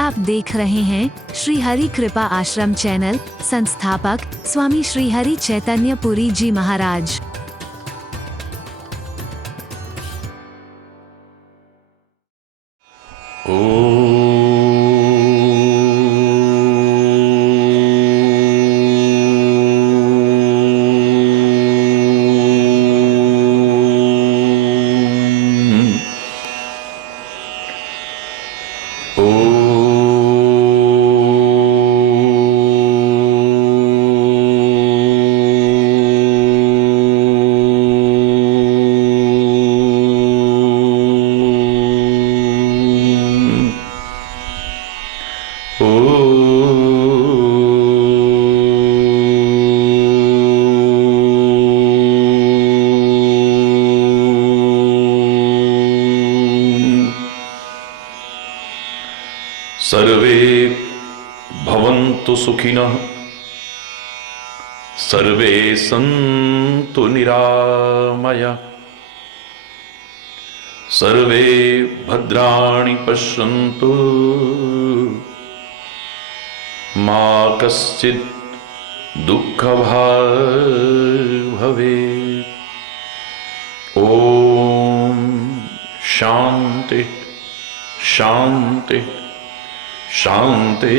आप देख रहे हैं श्री हरि कृपा आश्रम चैनल। संस्थापक स्वामी श्री हरि चैतन्य पुरी जी महाराज। सर्वे भवन्तु सुखिनः, सर्वे सन्तु निरामया, सर्वे भद्राणि पश्यन्तु, मा कश्चित् दुःखभाग् भवेत्। ॐ शान्ति शान्ति शांति।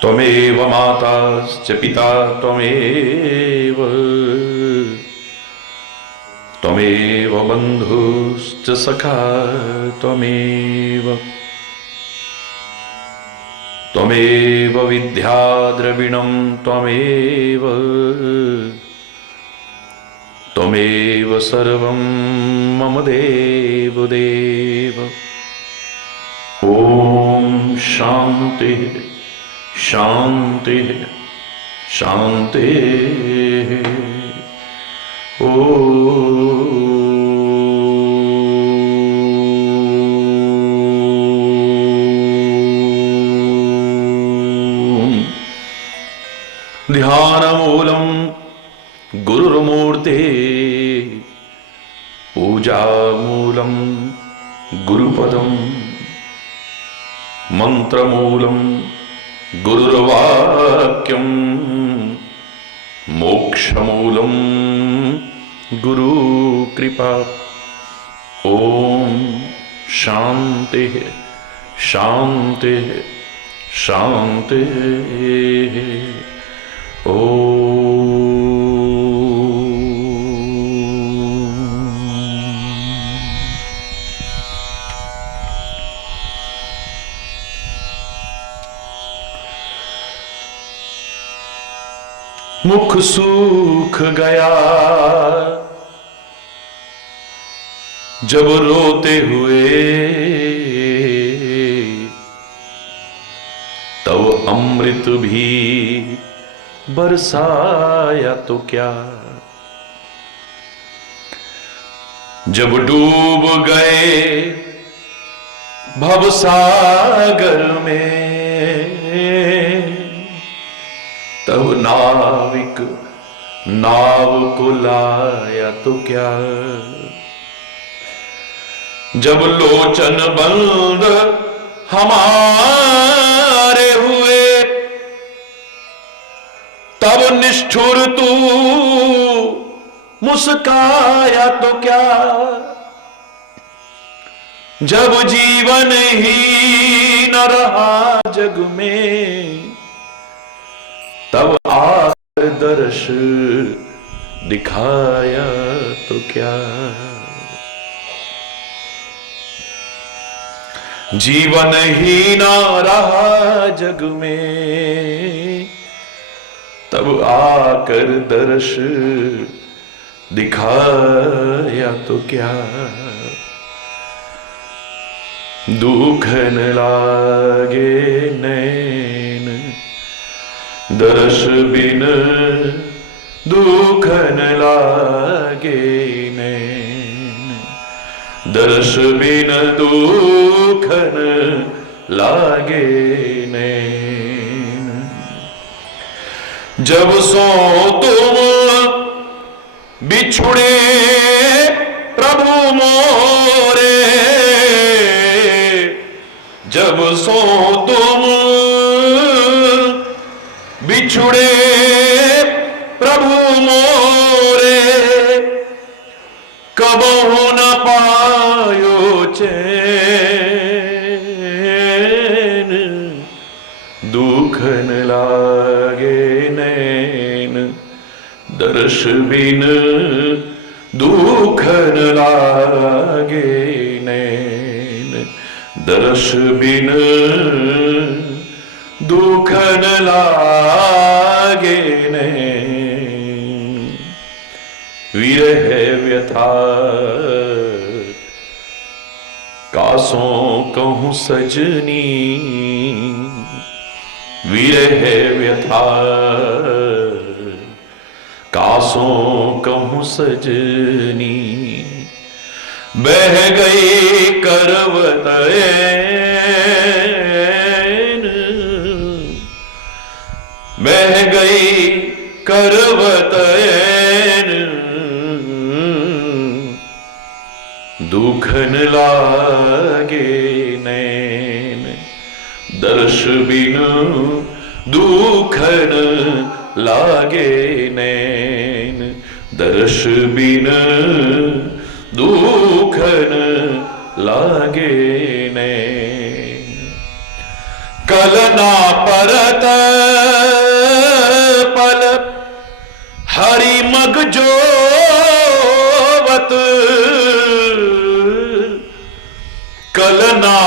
त्वमेव माताश्च पिता त्वमेव, त्वमेव बन्धुश्च सखा त्वमेव, त्वमेव विद्या द्रविणं त्वमेव, त्वमेव सर्वं मम देवदेव। ॐ शान्ति शान्ति शान्ति। ध्यानमूलं गुरुर्मूर्ते, पूजामूलं गुरुपदं, मंत्रमूलं गुरुर्वाक्यं, मोक्षमूलं गुरुकृपा। ॐ शान्ति शान्ति शान्ति। मुख सूख गया जब रोते हुए, तब अमृत भी बरसाया तो क्या। जब डूब गए भवसागर में, तब नाविक नाव को लाया तो क्या। जब लोचन बंद हमारे हुए, तब निष्ठुर तू मुस्काया तो क्या। जब जीवन ही न रहा जग में, तब आदर्श दिखाया तो क्या। जीवन ही ना रहा जग में, तब आकर दर्श दिखाया तो क्या। दुख न लागे नैन दर्श बिन, दुख न लागे नैन दर्श बिन दुख न लागे नैन। जब सो तुम बिछुड़े प्रभु मोरे, जब सो तुम बिछुड़े प्रभु मोरे, कबहु न पायो चैन, दुख न लागे नैन। दर्श बिन दुख न लागे नैन, दर्श बिन दुख न लागे नैन। विरह व्यथा कासों कहूं सजनी, विरह व्यथा कासों कहूं सजनी। बह गई करवत ऐन, बह गई करवत ऐन, दुख न लागे नैन। दर्श बिन दुख न लागे नैन, दर्श बिन दुख न लागे नैन। कल ना परत पल हरि मग जोवत, कल ना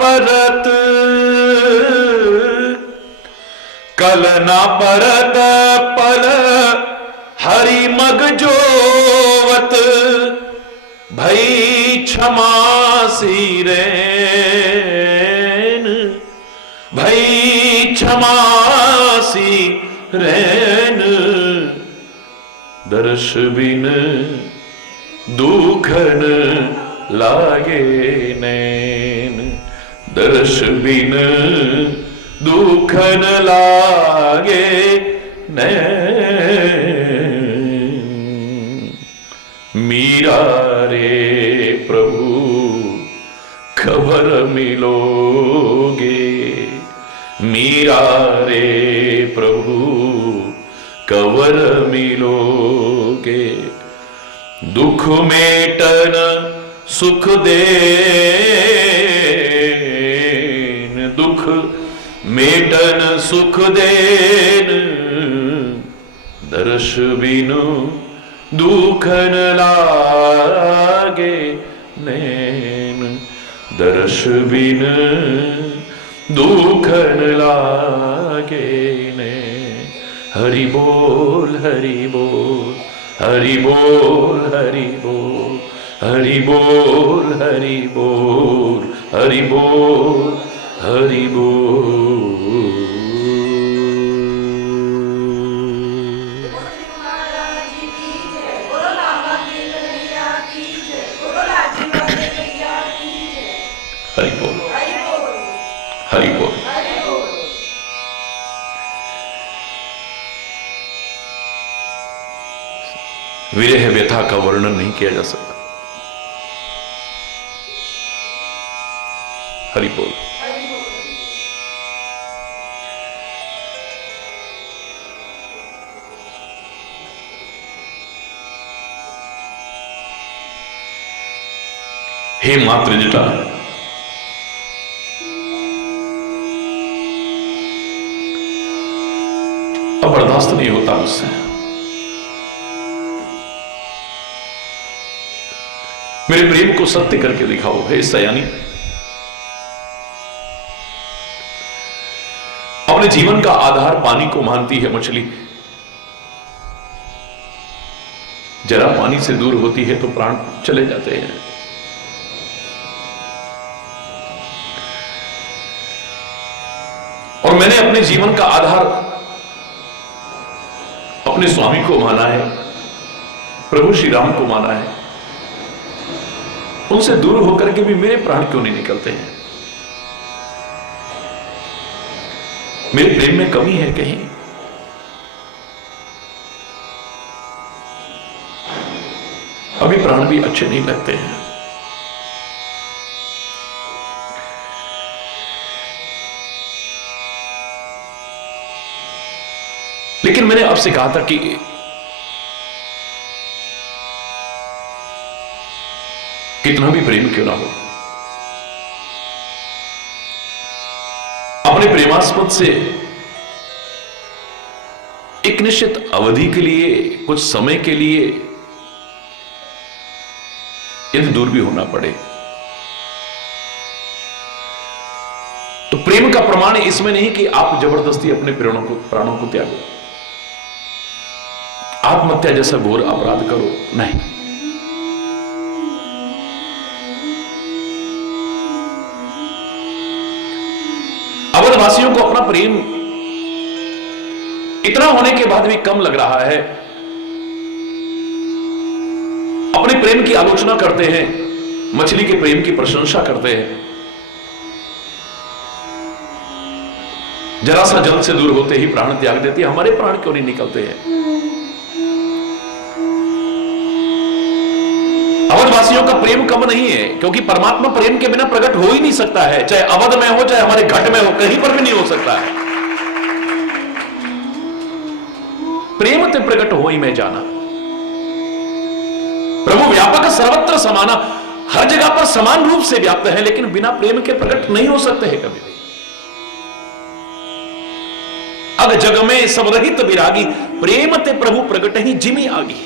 परत, कल ना परत पल हरि मग जोवत। भई क्षमा सिरैन, भई क्षमा सिरैन। दर्श बिन दुख न लागे नैन, दर्श बिन दुख न लागे नैन। मीरा रे प्रभु खबर मिलोगे, मीरा रे प्रभु कवर मिलोगे। दुख मेटन सुख देन, दुख मेटन सुख देन। दर्श बिनु दुख न लागे नैन, दर्श बिन दुख न लागे नैन। हरि बोल हरि बोल, हरि बोल हरि बोल, हरि बोल हरि बोल, हरि बोल हरि बोल। हरि बोल हरि बोल। विरह व्यथा का वर्णन नहीं किया जा सकता। हरि बोल। हे मातृजटा, अब बर्दाश्त नहीं होता मुझसे। मेरे प्रेम को सत्य करके दिखाओ हे सयानी। अपने जीवन का आधार पानी को मानती है मछली। जरा पानी से दूर होती है तो प्राण चले जाते हैं। और मैंने अपने जीवन का आधार अपने स्वामी को माना है, प्रभु श्री राम को माना है। उनसे दूर होकर के भी मेरे प्राण क्यों नहीं निकलते हैं? मेरे प्रेम में कमी है कहीं? अभी प्राण भी अच्छे नहीं लगते हैं। लेकिन मैंने आपसे कहा था कि कितना भी प्रेम क्यों ना हो, अपने प्रेमास्पद से एक निश्चित अवधि के लिए, कुछ समय के लिए यदि दूर भी होना पड़े, तो प्रेम का प्रमाण इसमें नहीं कि आप जबरदस्ती अपने प्राणों को त्यागो, आत्महत्या जैसा घोर अपराध करो, नहीं। अवधवासियों को अपना प्रेम इतना होने के बाद भी कम लग रहा है। अपने प्रेम की आलोचना करते हैं, मछली के प्रेम की प्रशंसा करते हैं। जरा सा जल से दूर होते ही प्राण त्याग देती है। हमारे प्राण क्यों नहीं निकलते हैं? अवधवासियों का प्रेम कम नहीं है, क्योंकि परमात्मा प्रेम के बिना प्रकट हो ही नहीं सकता है। चाहे अवध में हो, चाहे हमारे घट में हो, कहीं पर भी नहीं हो सकता है। प्रेम ते प्रकट हो ही मैं जाना। प्रभु व्यापक सर्वत्र समाना, हर जगह पर समान रूप से व्याप्त है, लेकिन बिना प्रेम के प्रकट नहीं हो सकते हैं कभी भी। अग जग में सब रहित विरागी, प्रेम ते प्रभु प्रकट ही जिमी आगी।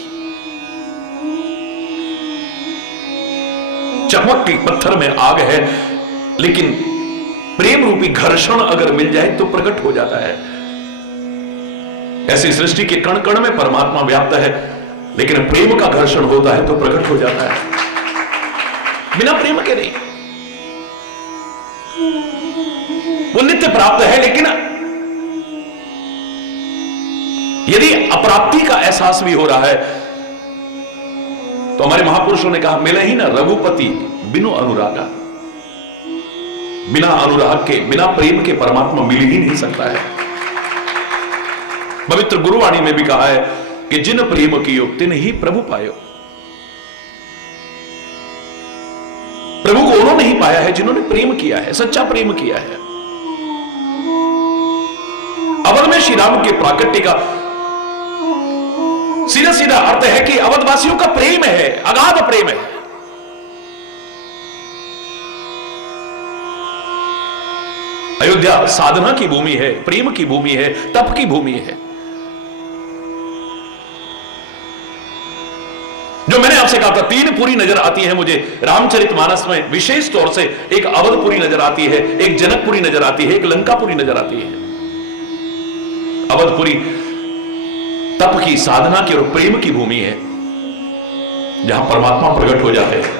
चमक के पत्थर में आग है, लेकिन प्रेम रूपी घर्षण अगर मिल जाए तो प्रकट हो जाता है। ऐसी सृष्टि के कण कण में परमात्मा व्याप्त है, लेकिन प्रेम का घर्षण होता है तो प्रकट हो जाता है। बिना प्रेम के नहीं। वो नित्य प्राप्त है, लेकिन यदि अप्राप्ति का एहसास भी हो रहा है, तो हमारे महापुरुषों ने कहा, मिले ही ना रघुपति बिनु अनुरागा। बिना अनुराग के, बिना प्रेम के परमात्मा मिल ही नहीं सकता है। पवित्र गुरुवाणी में भी कहा है कि जिन प्रेम कियो तिन ही प्रभु पायो। प्रभु को उन्होंने ही पाया है जिन्होंने प्रेम किया है, सच्चा प्रेम किया है। अवध में श्री राम के प्राकट्य का सीधा सीधा अर्थ है कि अवधवासियों का प्रेम है, अगाध प्रेम है। अयोध्या साधना की भूमि है, प्रेम की भूमि है, तप की भूमि है। जो मैंने आपसे कहा था, 3 पुरी नजर आती है मुझे रामचरितमानस में। विशेष तौर से एक अवधपुरी नजर आती है, एक जनकपुरी नजर आती है, एक लंकापुरी नजर आती है। अवधपुरी तप की, साधना की और प्रेम की भूमि है, जहां परमात्मा प्रकट हो जाते हैं।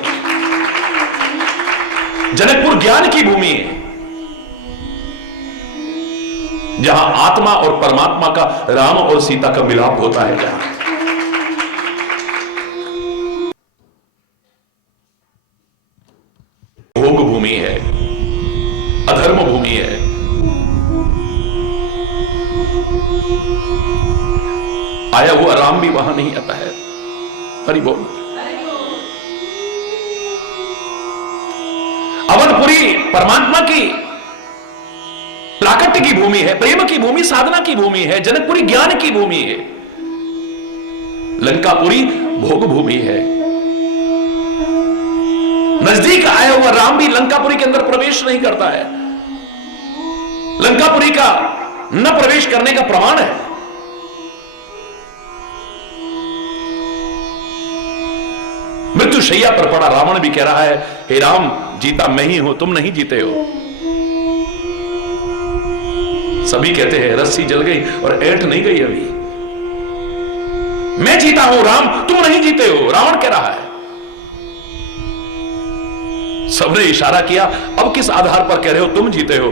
जनकपुर ज्ञान की भूमि है, जहां आत्मा और परमात्मा का, राम और सीता का मिलाप होता है। जहां भोग भूमि है, अधर्म भूमि है। आया हुआ राम भी वहां नहीं आता है। हरि बोल। अवधपुरी परमात्मा की प्राकट्य की भूमि है, प्रेम की भूमि, साधना की भूमि है। जनकपुरी ज्ञान की भूमि है। लंकापुरी भोग भूमि है। नजदीक आया हुआ राम भी लंकापुरी के अंदर प्रवेश नहीं करता है। लंकापुरी का न प्रवेश करने का प्रमाण है मृत्यु शैया पर पड़ा रावण भी कह रहा है, हे राम, जीता मैं ही हूं, तुम नहीं जीते हो। सभी कहते हैं रस्सी जल गई और ऐंठ नहीं गई अभी। मैं जीता हूं राम, तुम नहीं जीते हो, रावण कह रहा है। सबने इशारा किया, अब किस आधार पर कह रहे हो तुम जीते हो?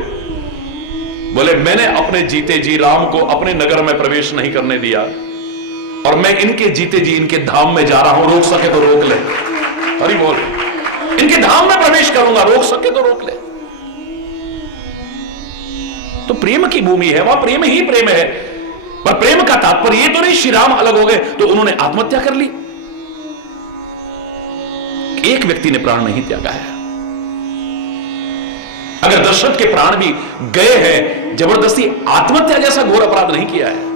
बोले, मैंने अपने जीते जी राम को अपने नगर में प्रवेश नहीं करने दिया, और मैं इनके जीते जी इनके धाम में जा रहा हूं, रोक सके तो रोक ले। हरि बोल। इनके धाम में प्रवेश करूंगा, रोक सके तो रोक ले। तो प्रेम की भूमि है, वहां प्रेम ही प्रेम है। पर प्रेम का तात्पर्य ये तो नहीं श्री राम अलग हो गए तो उन्होंने आत्महत्या कर ली। एक व्यक्ति ने प्राण नहीं त्यागा है। अगर दशरथ के प्राण भी गए हैं, जबरदस्ती आत्महत्या जैसा घोर अपराध नहीं किया है।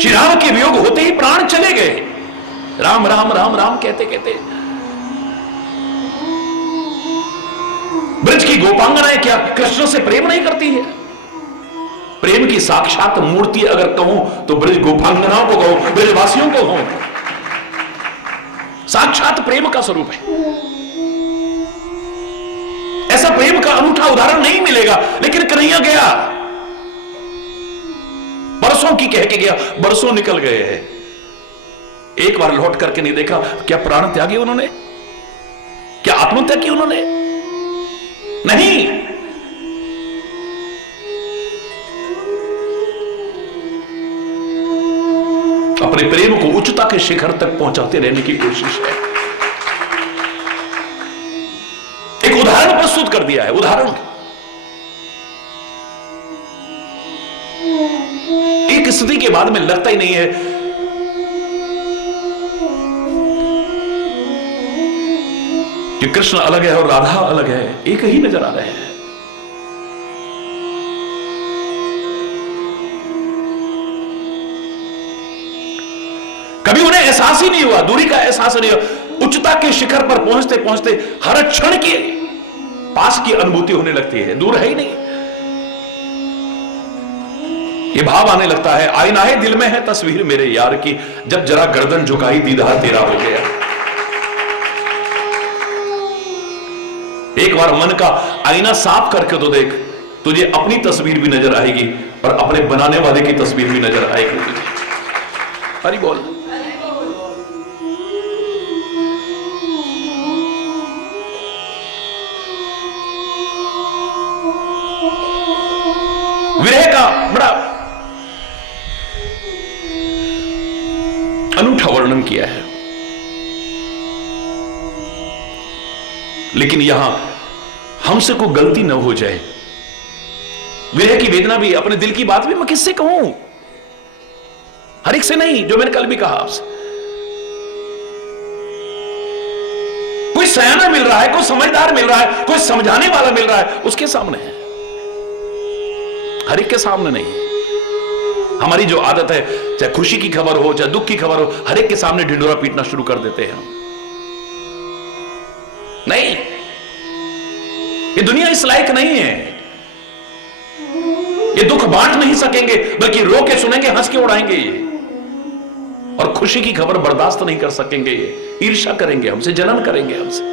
श्री राम के वियोग होते ही प्राण चले गए। राम राम राम राम कहते कहते ब्रज की गोपांगनाएं क्या कृष्ण से प्रेम नहीं करती है? प्रेम की साक्षात मूर्ति अगर कहूं तो ब्रज गोपांगनाओं को कहूं, ब्रजवासियों को कहूं, साक्षात प्रेम का स्वरूप है। ऐसा प्रेम का अनूठा उदाहरण नहीं मिलेगा। लेकिन कन्हैया गया, बरसों की कह के गया, बरसों निकल गए हैं, एक बार लौट करके नहीं देखा। क्या प्राण त्यागे उन्होंने? क्या आत्महत्या की उन्होंने? नहीं। अपने प्रेम को उच्चता के शिखर तक पहुंचाते रहने की कोशिश है। एक उदाहरण प्रस्तुत कर दिया है। उदाहरण, एक स्थिति के बाद में लगता ही नहीं है कि कृष्ण अलग है और राधा अलग है, एक ही नजर आ रहे हैं। कभी उन्हें एहसास ही नहीं हुआ, दूरी का एहसास नहीं हुआ। उच्चता के शिखर पर पहुंचते पहुंचते हर क्षण के पास की अनुभूति होने लगती है, दूर है ही नहीं। ये भाव आने लगता है, आईना है दिल में है तस्वीर मेरे यार की, जब जरा गर्दन झुकाई दीदार तेरा हो गया। एक बार मन का आईना साफ करके तो देख, तुझे अपनी तस्वीर भी नजर आएगी और अपने बनाने वाले की तस्वीर भी नजर आएगी तुझे। हरि बोल। विरह का बड़ा अनूठा वर्णन किया है। लेकिन यहां हमसे कोई गलती न हो जाए। विरह की वेदना भी, अपने दिल की बात भी मैं किससे कहूं? हर एक से नहीं, जो मैंने कल भी कहा आपसे। कोई सयाना मिल रहा है, कोई समझदार मिल रहा है, कोई समझाने वाला मिल रहा है, उसके सामने है, हर एक के सामने नहीं। हमारी जो आदत है, चाहे खुशी की खबर हो चाहे दुख की खबर हो, हर एक के सामने ढिंडोरा पीटना शुरू कर देते हैं हम। नहीं, ये दुनिया इस लायक नहीं है। ये दुख बांट नहीं सकेंगे, बल्कि रो के सुनेंगे, हंस के उड़ाएंगे ये। और खुशी की खबर बर्दाश्त नहीं कर सकेंगे ये, ईर्ष्या करेंगे हमसे, जलन करेंगे हमसे।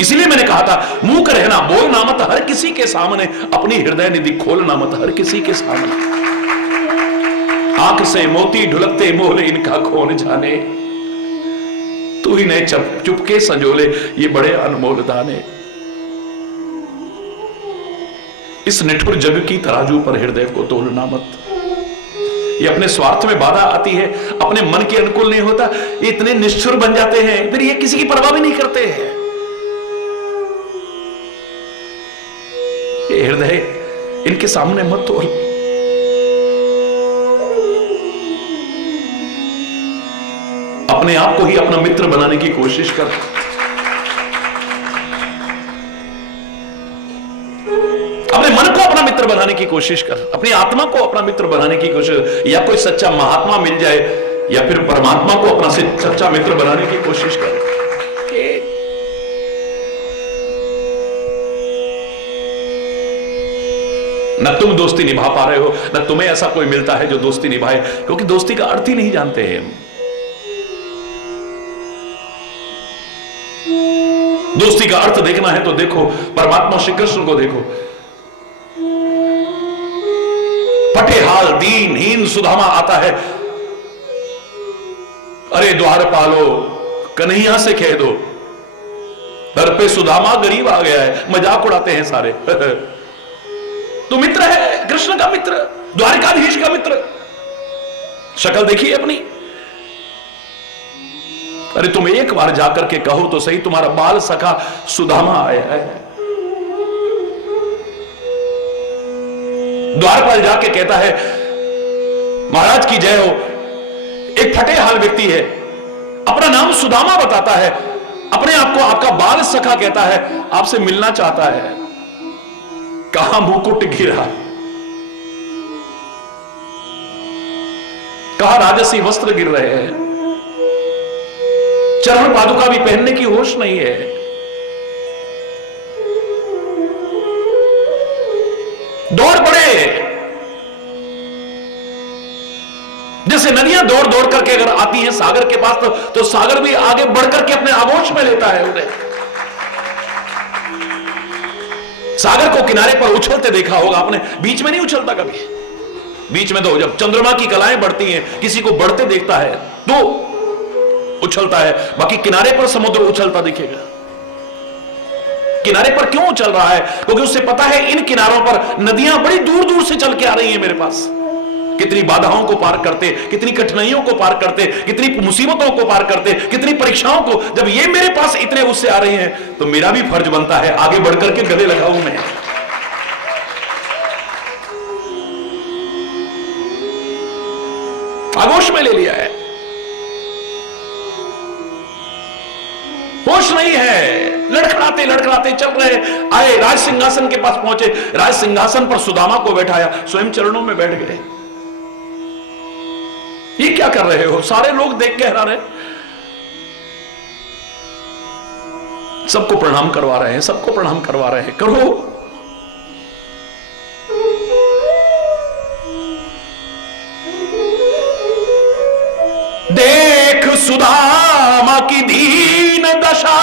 इसीलिए मैंने कहा था, मूक रहना, बोलना मत हर किसी के सामने, अपनी हृदय निधि खोलना मत हर किसी के सामने। आंख से मोती ढुलकते मोहले इनका कौन जाने, तू ही ने चुपके संजोले ये बड़े अनमोल दाने। इस निठुर जग की तराजू पर हृदय को तोलना मत। ये अपने स्वार्थ में बाधा आती है, अपने मन के अनुकूल नहीं होता, ये इतने निष्ठुर बन जाते हैं, फिर ये किसी की परवाह भी नहीं करते हैं। ये हृदय इनके सामने मत तोल। अपने आप को ही अपना मित्र बनाने की कोशिश कर। अपने मन को अपना मित्र बनाने की कोशिश कर, अपनी आत्मा को अपना मित्र बनाने की कोशिश। या कोई सच्चा महात्मा मिल जाए या फिर परमात्मा को अपना सच्चा मित्र बनाने की कोशिश कर। न तुम दोस्ती निभा पा रहे हो, न तुम्हें ऐसा कोई मिलता है जो दोस्ती निभाए, क्योंकि दोस्ती का अर्थ ही नहीं जानते हैं। दोस्ती का अर्थ देखना है तो देखो परमात्मा श्री कृष्ण को देखो। फटे हाल दीन हीन सुदामा आता है, अरे द्वारपालो कन्हैया से कह दो, दर पे सुदामा गरीब आ गया है, मजाक उड़ाते हैं सारे। तो मित्र है, कृष्ण का मित्र, द्वारकाधीश का मित्र, शक्ल देखिए अपनी। अरे तुम एक बार जाकर के कहो तो सही, तुम्हारा बाल सखा सुदामा आया है, द्वारपाल जाके कहता है महाराज की जय हो। एक फटे हाल व्यक्ति है, अपना नाम सुदामा बताता है, अपने आप को आपका बाल सखा कहता है, आपसे मिलना चाहता है। कहां मुकुट गिरा, कहां राजसी वस्त्र गिर रहे हैं, चरण पादुका भी पहनने की होश नहीं है। दौड़ पड़े, जैसे नदियां दौड़ दौड़ करके अगर आती हैं सागर के पास तो सागर भी आगे बढ़ करके अपने आगोश में लेता है उन्हें। सागर को किनारे पर उछलते देखा होगा आपने, बीच में नहीं उछलता कभी। बीच में तो जब चंद्रमा की कलाएं बढ़ती हैं, किसी को बढ़ते देखता है तो उछलता है, बाकी किनारे पर समुद्र उछलता दिखेगा। किनारे पर क्यों उछल रहा है? क्योंकि उससे पता है इन किनारों पर नदियां बड़ी दूर दूर से चल के आ रही हैं मेरे पास। कितनी बाधाओं को पार करते, कितनी कठिनाइयों को पार करते, कितनी मुसीबतों को पार करते, कितनी परीक्षाओं को, जब ये मेरे पास इतने उससे आ रहे हैं तो मेरा भी फर्ज बनता है आगे बढ़कर के गले लगाऊं मैं। आगोश में ले लिया है, होश नहीं है, लड़खड़ाते लड़खड़ाते चल रहे। आए राज सिंहासन के पास पहुंचे, राज सिंहासन पर सुदामा को बैठाया, स्वयं चरणों में बैठ गए। ये क्या कर रहे हो? सारे लोग देख के हैरान रहे, सबको प्रणाम करवा रहे हैं, सबको प्रणाम करवा रहे हैं। करो, देख सुदामा की दीन दशा,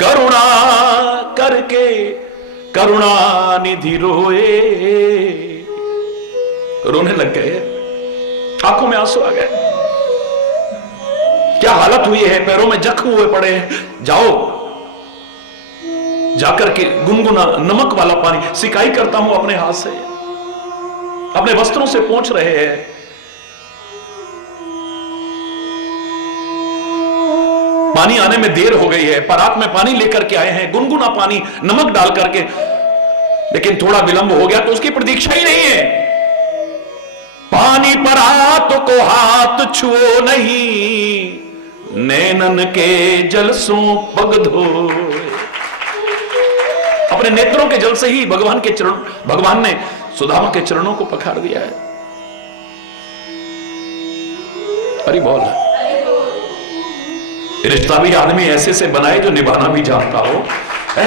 करुणा करके करुणा निधि रोए। रोने लग गए, आंखों में आंसू आ गए। क्या हालत हुई है, पैरों में जख्म हुए पड़े हैं। जाओ, जाकर के गुनगुना नमक वाला पानी, सिकाई करता हूं अपने हाथ से, अपने वस्त्रों से पोंछ रहे हैं। पानी आने में देर हो गई है, परात में पानी लेकर के आए हैं, गुनगुना पानी नमक डाल करके, लेकिन थोड़ा विलंब हो गया तो उसकी प्रतीक्षा ही नहीं है। पानी परात को हाथ छुओ नहीं, नैनन के जल सो पग धोए। अपने नेत्रों के जल से ही भगवान के चरण, भगवान ने सुदामा के चरणों को पखार दिया है। हरि बोल। रिश्ता भी आदमी ऐसे से बनाए जो निभाना भी जानता हो, है?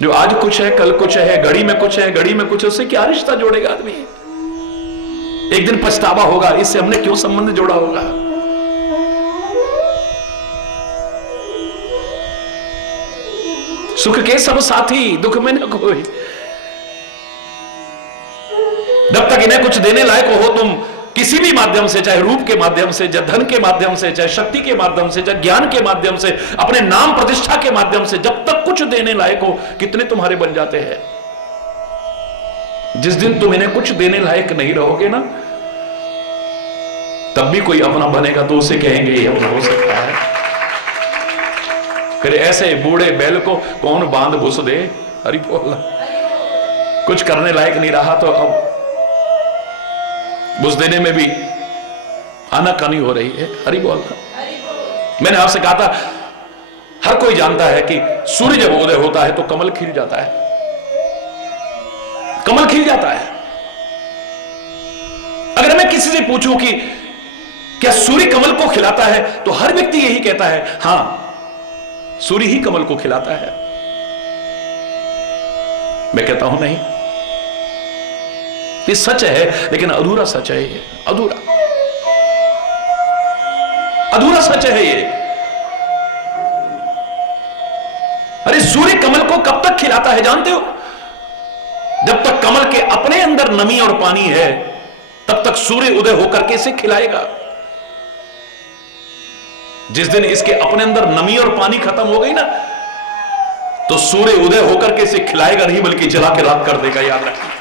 जो आज कुछ है, कल कुछ है, घड़ी में कुछ है, घड़ी में कुछ है, उससे क्या रिश्ता जोड़ेगा आदमी? एक दिन पछतावा होगा, इससे हमने क्यों संबंध जोड़ा होगा। सुख के सब साथी, दुख में न कोई। जब तक इन्हें कुछ देने लायक हो तुम, किसी भी माध्यम से, चाहे रूप के माध्यम से, चाहे धन के माध्यम से, चाहे शक्ति के माध्यम से, चाहे ज्ञान के माध्यम से, अपने नाम प्रतिष्ठा के माध्यम से, जब तक कुछ देने लायक हो, कितने तुम्हारे बन जाते हैं। जिस दिन तुम इन्हें कुछ देने लायक नहीं रहोगे ना, तब भी कोई अपना बनेगा तो उसे कहेंगे ये अपना हो सकता है। फिर ऐसे बूढ़े बैल को कौन बांध भूस दे। हरि बोल। कुछ करने लायक नहीं रहा तो अब बुझ देने में भी आनाकानी हो रही है। हरि बोल। मैंने आपसे कहा था, हर कोई जानता है कि सूर्य जब उदय होता है तो कमल खिल जाता है, कमल खिल जाता है। अगर मैं किसी से पूछूं कि क्या सूर्य कमल को खिलाता है, तो हर व्यक्ति यही कहता है, हां, सूर्य ही कमल को खिलाता है। मैं कहता हूं नहीं, ये सच है, लेकिन अधूरा सच है। ये अधूरा अधूरा सच है ये। अरे सूर्य कमल को कब तक खिलाता है जानते हो? जब तक कमल के अपने अंदर नमी और पानी है, तब तक सूर्य उदय होकर के इसे खिलाएगा। जिस दिन इसके अपने अंदर नमी और पानी खत्म हो गई ना, तो सूर्य उदय होकर के इसे खिलाएगा नहीं, बल्कि जला के राख कर देगा। याद रखिए।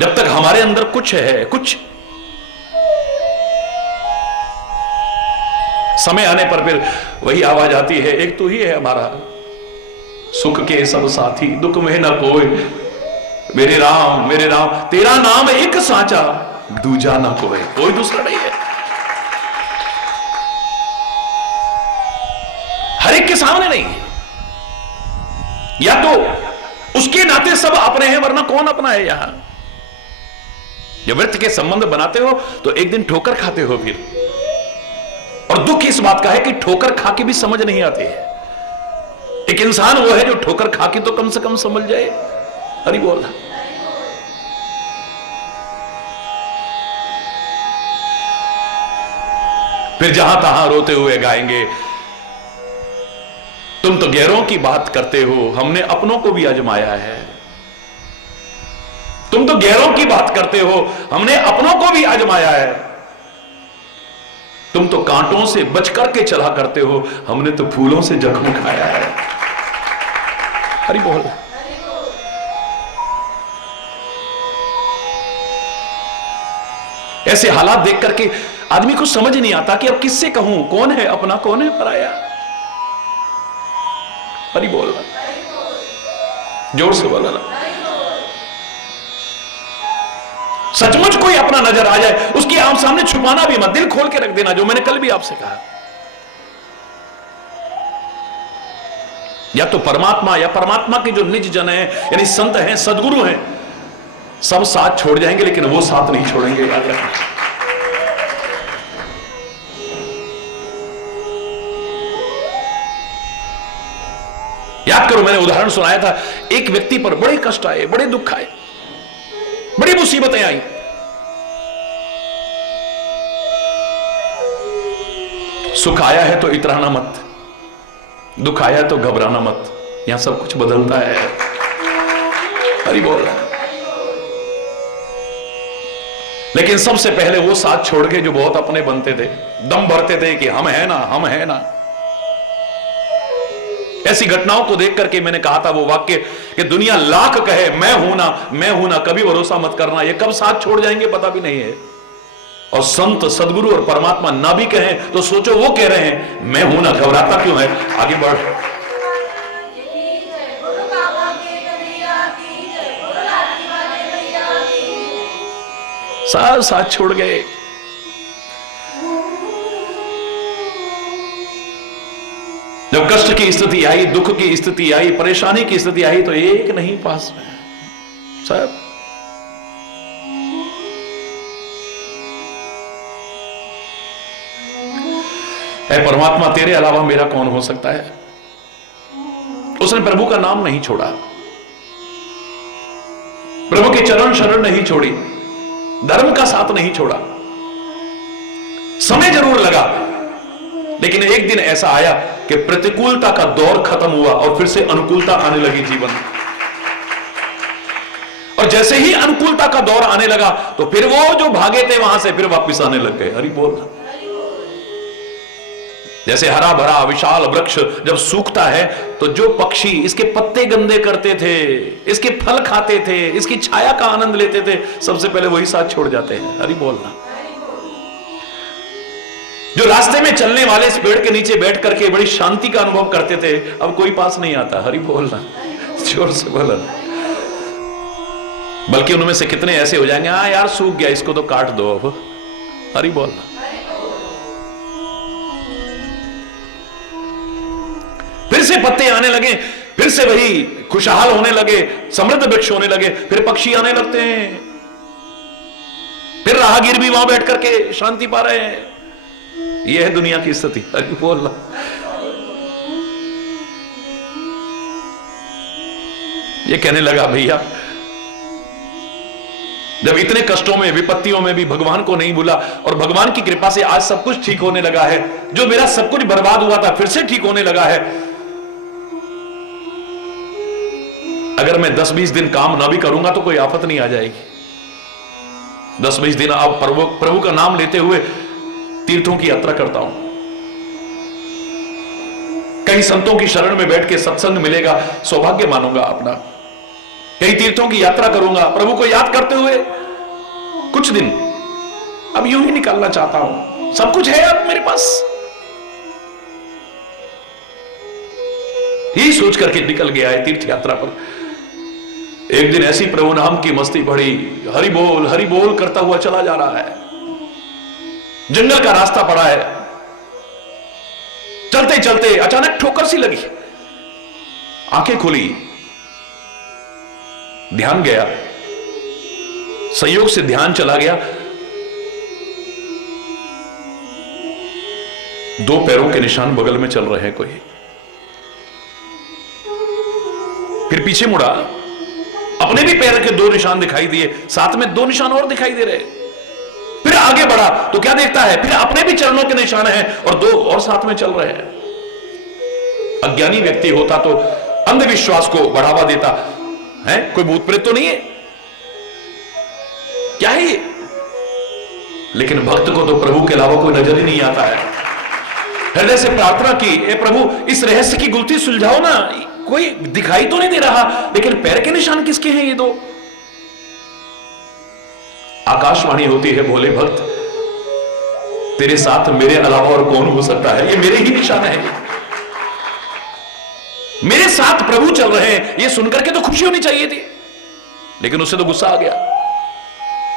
जब तक हमारे अंदर कुछ है, कुछ समय आने पर फिर वही आवाज आती है, एक तो ही है हमारा, सुख के सब साथी दुख में न कोई, मेरे राम तेरा नाम एक साचा, दूजा ना कोई दूसरा नहीं है। हर एक के सामने नहीं है, या तो उसके नाते सब अपने हैं, वरना कौन अपना है यहां। जब वृत्त के संबंध बनाते हो तो एक दिन ठोकर खाते हो फिर, और दुख इस बात का है कि ठोकर खा के भी समझ नहीं आती है। एक इंसान वो है जो ठोकर खा के तो कम से कम समझ जाए। हरि बोल। फिर जहां तहां रोते हुए गाएंगे, तुम तो गैरों की बात करते हो, हमने अपनों को भी आजमाया है। तुम तो गैरों की बात करते हो, हमने अपनों को भी आजमाया है। तुम तो कांटों से बच करके चला करते हो, हमने तो फूलों से जख्म खाया है। हरि बोल। ऐसे हालात देख करके आदमी को समझ नहीं आता कि अब किससे कहूं, कौन है अपना, कौन है पराया। हरि बोल। जोर से बोला ना। सचमुच कोई अपना नजर आ जाए, उसकी आप सामने छुपाना भी मत, दिल खोल के रख देना, जो मैंने कल भी आपसे कहा। या तो परमात्मा या परमात्मा के जो निज जन है, यानी संत हैं, सदगुरु हैं, सब साथ छोड़ जाएंगे, लेकिन वो साथ नहीं छोड़ेंगे, याद रखना। याद करो, मैंने उदाहरण सुनाया था, एक व्यक्ति पर बड़े कष्ट आए, बड़े दुख आए, बड़ी मुसीबतें आई। सुख आया है तो इतराना मत, दुख आया तो घबराना मत, यहां सब कुछ बदलता है। हरि बोल। लेकिन सबसे पहले वो साथ छोड़ के जो बहुत अपने बनते थे, दम भरते थे कि हम है ना, हम है ना। ऐसी घटनाओं को देख करके मैंने कहा था वो वाक्य कि दुनिया लाख कहे मैं हूं ना, मैं हूं ना, कभी भरोसा मत करना, ये कब साथ छोड़ जाएंगे पता भी नहीं है। और संत, सदगुरु और परमात्मा ना भी कहें तो सोचो वो कह रहे हैं मैं हूं ना, घबराता क्यों है, आगे बढ़। साथ छोड़ गए। जब कष्ट की स्थिति आई, दुख की स्थिति आई, परेशानी की स्थिति आई, तो एक नहीं पास में सब। है परमात्मा, तेरे अलावा मेरा कौन हो सकता है। उसने प्रभु का नाम नहीं छोड़ा, प्रभु के चरण शरण नहीं छोड़ी, धर्म का साथ नहीं छोड़ा। समय जरूर लगा, लेकिन एक दिन ऐसा आया कि प्रतिकूलता का दौर खत्म हुआ और फिर से अनुकूलता आने लगी जीवन में। और जैसे ही अनुकूलता का दौर आने लगा तो फिर वो जो भागे थे वहां से फिर वापस आने लग गए। हरि बोल। जैसे हरा भरा विशाल वृक्ष जब सूखता है तो जो पक्षी इसके पत्ते गंदे करते थे, इसके फल खाते थे, इसकी छाया का आनंद लेते थे, सबसे पहले वही साथ छोड़ जाते हैं। हरि बोलना। जो रास्ते में चलने वाले इस पेड़ के नीचे बैठ करके बड़ी शांति का अनुभव करते थे, अब कोई पास नहीं आता। हरि बोलना, जोर से बोलना। बल्कि उनमें से कितने ऐसे हो जाएंगे, हाँ यार सूख गया, इसको तो काट दो अब। हरि बोलना। फिर से पत्ते आने लगे, फिर से वही खुशहाल होने लगे, समृद्ध वृक्ष होने लगे, फिर पक्षी आने लगते हैं, फिर राहगीर भी वहां बैठ करके शांति पा रहे हैं। यह है दुनिया की स्थिति। हरि बोल। ये कहने लगा भैया, जब इतने कष्टों में, विपत्तियों में भी भगवान को नहीं भूला और भगवान की कृपा से आज सब कुछ ठीक होने लगा है, जो मेरा सब कुछ बर्बाद हुआ था फिर से ठीक होने लगा है। अगर मैं 10-20 दिन काम ना भी करूंगा तो कोई आफत नहीं आ जाएगी। 10-20 दिन अब प्रभु का नाम लेते हुए तीर्थों की यात्रा करता हूं, कहीं संतों की शरण में बैठ के सत्संग मिलेगा, सौभाग्य मानूंगा अपना। कई तीर्थों की यात्रा करूंगा, प्रभु को याद करते हुए कुछ दिन अब यूं ही निकालना चाहता हूं, सब कुछ है अब मेरे पास, ही सोच करके निकल गया है तीर्थ यात्रा पर। एक दिन ऐसी प्रभु नाम की मस्ती बढ़ी, हरि बोल करता हुआ चला जा रहा है, जंगल का रास्ता पड़ा है, चलते चलते अचानक ठोकर सी लगी, आंखें खुली, ध्यान गया, संयोग से ध्यान चला गया, दो पैरों के निशान बगल में चल रहे हैं कोई। फिर पीछे मुड़ा, अपने भी पैर के दो निशान दिखाई दिए, साथ में दो निशान और दिखाई दे रहे। फिर आगे बढ़ा तो क्या देखता है, फिर अपने भी चरणों के निशान हैं और दो और साथ में चल रहे हैं। अज्ञानी व्यक्ति होता तो अंधविश्वास को बढ़ावा देता है, कोई भूत प्रेत तो नहीं है, क्या है ये? लेकिन भक्त को तो प्रभु के अलावा कोई नजर ही नहीं आता है। हृदय से प्रार्थना की, ए प्रभु इस रहस्य की गुत्थी सुलझाओ ना, कोई दिखाई तो नहीं दे रहा, लेकिन पैर के निशान किसके हैं ये दो? आकाशवाणी होती है, भोले भक्त तेरे साथ मेरे अलावा और कौन हो सकता है, ये मेरे ही निशान है, मेरे साथ प्रभु चल रहे हैं। ये सुनकर के तो खुशी होनी चाहिए थी, लेकिन उससे तो गुस्सा आ गया,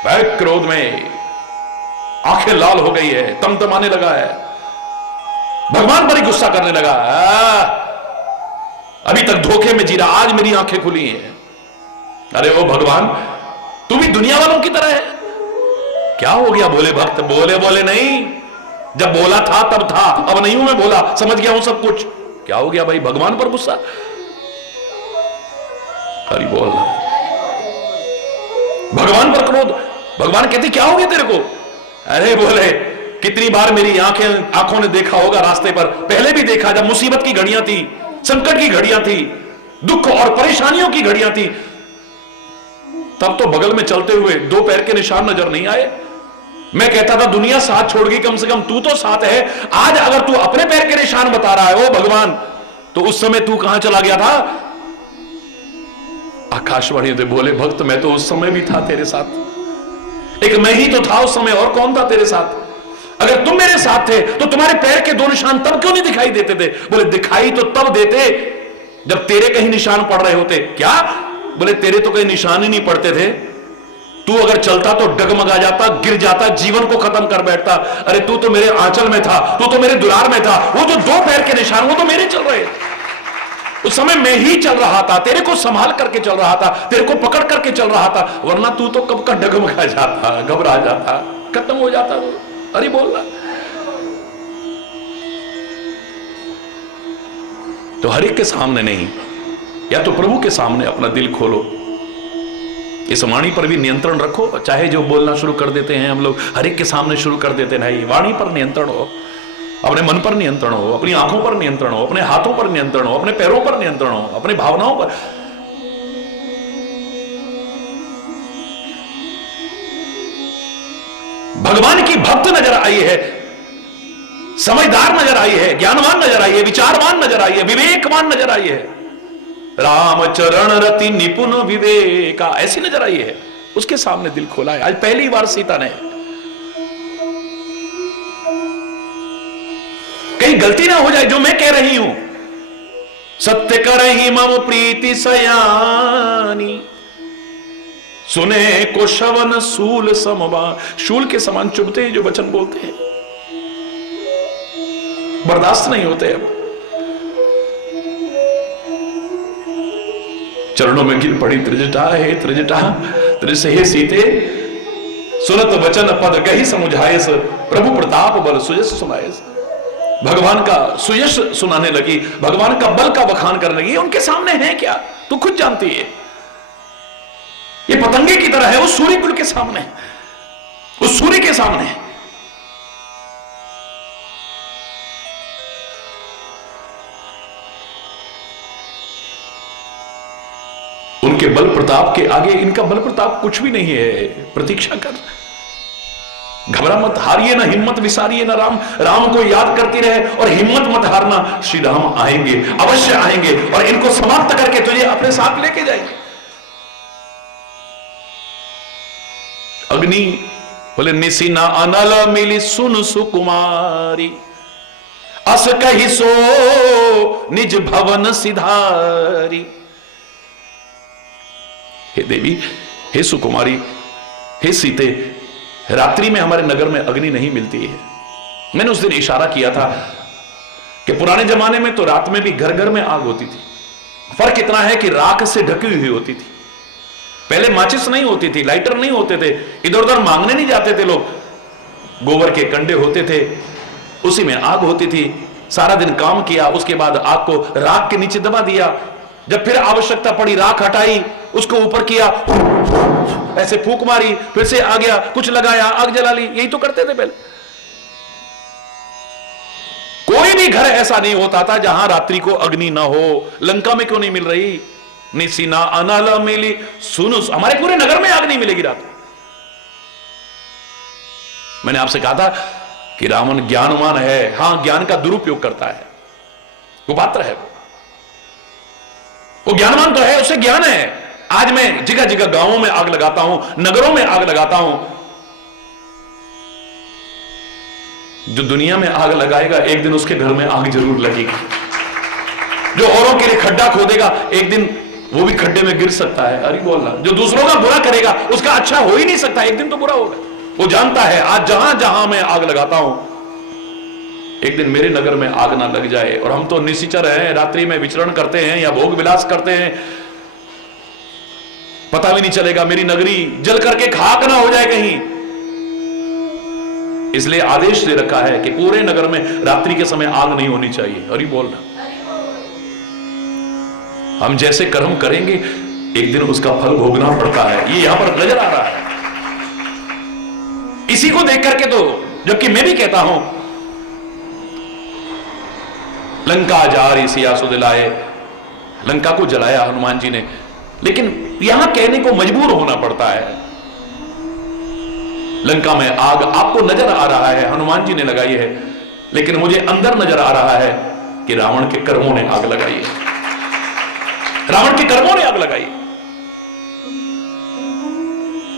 वह क्रोध में आंखें लाल हो गई है, तमतमाने लगा है, भगवान पर ही गुस्सा करने लगा। अभी तक धोखे में जी रहा, आज मेरी आंखें खुली हैं। अरे ओ भगवान, तू भी दुनिया वालों की तरह है, क्या हो गया? भोले भक्त बोले बोले नहीं, जब बोला था तब था, अब नहीं हूं मैं बोला, समझ गया हूं सब कुछ। क्या हो गया भाई? भगवान पर गुस्सा? हरि बोल, भगवान पर क्रोध। भगवान कहते क्या हो गया तेरे को? अरे बोले कितनी बार मेरी आंखों ने देखा होगा रास्ते पर, पहले भी देखा, जब मुसीबत की घड़ियां थी, संकट की घड़ियां थी, दुख और परेशानियों की घड़ियां थी, तब तो बगल में चलते हुए दो पैर के निशान नजर नहीं आए। मैं कहता था दुनिया साथ छोड़ गई, कम से कम तू तो साथ है। आज अगर तू अपने पैर के निशान बता रहा है ओ भगवान, तो उस समय तू कहां चला गया था? आकाशवाणी दे बोले भक्त, मैं तो उस समय भी था तेरे साथ, एक मैं ही तो था उस समय, और कौन था तेरे साथ? अगर तुम मेरे साथ थे तो तुम्हारे पैर के दो निशान तब क्यों नहीं दिखाई देते थे? बोले दिखाई तो तब देते जब तेरे कहीं निशान पड़ रहे होते। क्या? बोले तेरे तो कहीं निशान ही नहीं पड़ते थे, तू अगर चलता तो डगमगा जाता, गिर जाता, जीवन को खत्म कर बैठता। अरे तू तो मेरे आंचल में था, तू तो मेरे दुलार में था, वो जो दो पैर के निशान वो तो मेरे चल रहे, उस समय मैं ही चल रहा था, तेरे को संभाल करके चल रहा था, तेरे को पकड़ करके चल रहा था, वरना तू तो कब का डगमगा जाता, घबरा जाता, खत्म हो जाता। वो अरे बोल रहा तो हर एक के सामने नहीं, या तो प्रभु के सामने अपना दिल खोलो, इस वाणी पर भी नियंत्रण रखो। चाहे जो बोलना शुरू कर देते हैं हम लोग, हर एक के सामने शुरू कर देते नहीं, वाणी पर नियंत्रण हो, अपने मन पर नियंत्रण हो, अपनी आंखों पर नियंत्रण हो, अपने हाथों पर नियंत्रण हो, अपने पैरों पर नियंत्रण हो, अपनी भावनाओं पर। भगवान की भक्त नजर आई है, समझदार नजर आई है, ज्ञानवान नजर आई है, विचारवान नजर आई है, विवेकवान नजर आई है, राम चरण रति निपुण विवेका, ऐसी नजर आई है। उसके सामने दिल खोला है आज पहली बार सीता ने। कहीं गलती ना हो जाए जो मैं कह रही हूं, सत्य करहि मम प्रीति सयानी, सुने को श्रवण शूल समवा, शूल के समान चुभते हैं जो वचन बोलते हैं, बर्दाश्त नहीं होते। अब चरणों में गिर पड़ी त्रिजटा, हे त्रिजटा त्रिस हे सीते, सुनत वचन पद गही समुझायस, प्रभु प्रताप बल सुयस सुनायस। भगवान का सुयश सुनाने लगी, भगवान का बल का बखान करने लगी। उनके सामने है क्या? तू खुद जानती है, ये पतंगे की तरह है, उस सूर्य कुल के सामने, उस सूर्य के सामने। उनके बल प्रताप के आगे इनका बल प्रताप कुछ भी नहीं है। प्रतीक्षा कर, घबरा मत, हारिए ना हिम्मत, विसारिए ना राम, राम को याद करती रहे और हिम्मत मत हारना। श्री राम आएंगे, अवश्य आएंगे और इनको समाप्त करके तुझे अपने साथ लेके जाएंगे। अग्नि बोले निसिना अनल मिली सुन सुकुमारी, अस कही सो निज भवन सिधारी। हे देवी, हे सुकुमारी, हे सीते, रात्रि में हमारे नगर में अग्नि नहीं मिलती है। मैंने उस दिन इशारा किया था कि पुराने जमाने में तो रात में भी घर घर में आग होती थी। फर्क इतना है कि राख से ढकी हुई होती थी। पहले माचिस नहीं होती थी, लाइटर नहीं होते थे, इधर उधर मांगने नहीं जाते थे लोग। गोबर के कंडे होते थे, उसी में आग होती थी। सारा दिन काम किया, उसके बाद आग को राख के नीचे दबा दिया। जब फिर आवश्यकता पड़ी, राख हटाई, उसको ऊपर किया, ऐसे फूंक मारी, फिर से आ गया, कुछ लगाया, आग जला ली। यही तो करते थे पहले। कोई भी घर ऐसा नहीं होता था जहां रात्रि को अग्नि ना हो। लंका में क्यों नहीं मिल रही? निसिना अनल मिली सुनु, हमारे पूरे नगर में आग नहीं मिलेगी रात। मैंने आपसे कहा था कि रावण ज्ञानवान है। हां, ज्ञान का दुरुपयोग करता है, वो पात्र है। वो ज्ञानवान तो है, उसे ज्ञान है। आज मैं जगह जगह गांवों में आग लगाता हूं, नगरों में आग लगाता हूं। जो दुनिया में आग लगाएगा, एक दिन उसके घर में आग जरूर लगेगी। जो औरों के लिए खड्डा खोदेगा, एक दिन वो भी खड्डे में गिर सकता है। अरे बोलना, जो दूसरों का बुरा करेगा उसका अच्छा हो ही नहीं सकता, एक दिन तो बुरा होगा। वो जानता है आज जहां जहां मैं आग लगाता हूं, एक दिन मेरे नगर में आग ना लग जाए। और हम तो निशिचर हैं, रात्रि में विचरण करते हैं या भोग विलास करते हैं, पता भी नहीं चलेगा, मेरी नगरी जल करके खाक ना हो जाए कहीं। इसलिए आदेश दे रखा है कि पूरे नगर में रात्रि के समय आग नहीं होनी चाहिए। अरे बोलना, हम जैसे कर्म करेंगे एक दिन उसका फल भोगना पड़ता है। ये यहां पर नजर आ रहा है। इसी को देख करके तो, जबकि मैं भी कहता हूं लंका जारी सिया सुदिलाए, लंका को जलाया हनुमान जी ने, लेकिन यहां कहने को मजबूर होना पड़ता है। लंका में आग आपको नजर आ रहा है, हनुमान जी ने लगाई है, लेकिन मुझे अंदर नजर आ रहा है कि रावण के कर्मों ने आग लगाई है। रावण के कर्मों ने आग लगाई।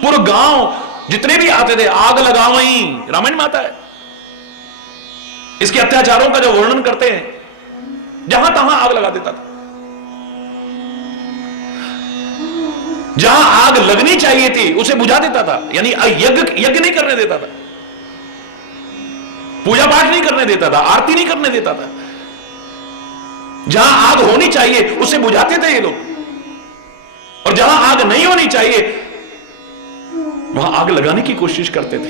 पूरे गांव जितने भी आते थे, आग लगाओ, वहीं रामायण में आता है। इसके अत्याचारों का जो वर्णन करते हैं, जहां तहां आग लगा देता था। जहां आग लगनी चाहिए थी उसे बुझा देता था, यानी यज्ञ नहीं करने देता था, पूजा पाठ नहीं करने देता था, आरती नहीं करने देता था। जहां आग होनी चाहिए उसे बुझाते थे ये लोग, और जहां आग नहीं होनी चाहिए वहां आग लगाने की कोशिश करते थे।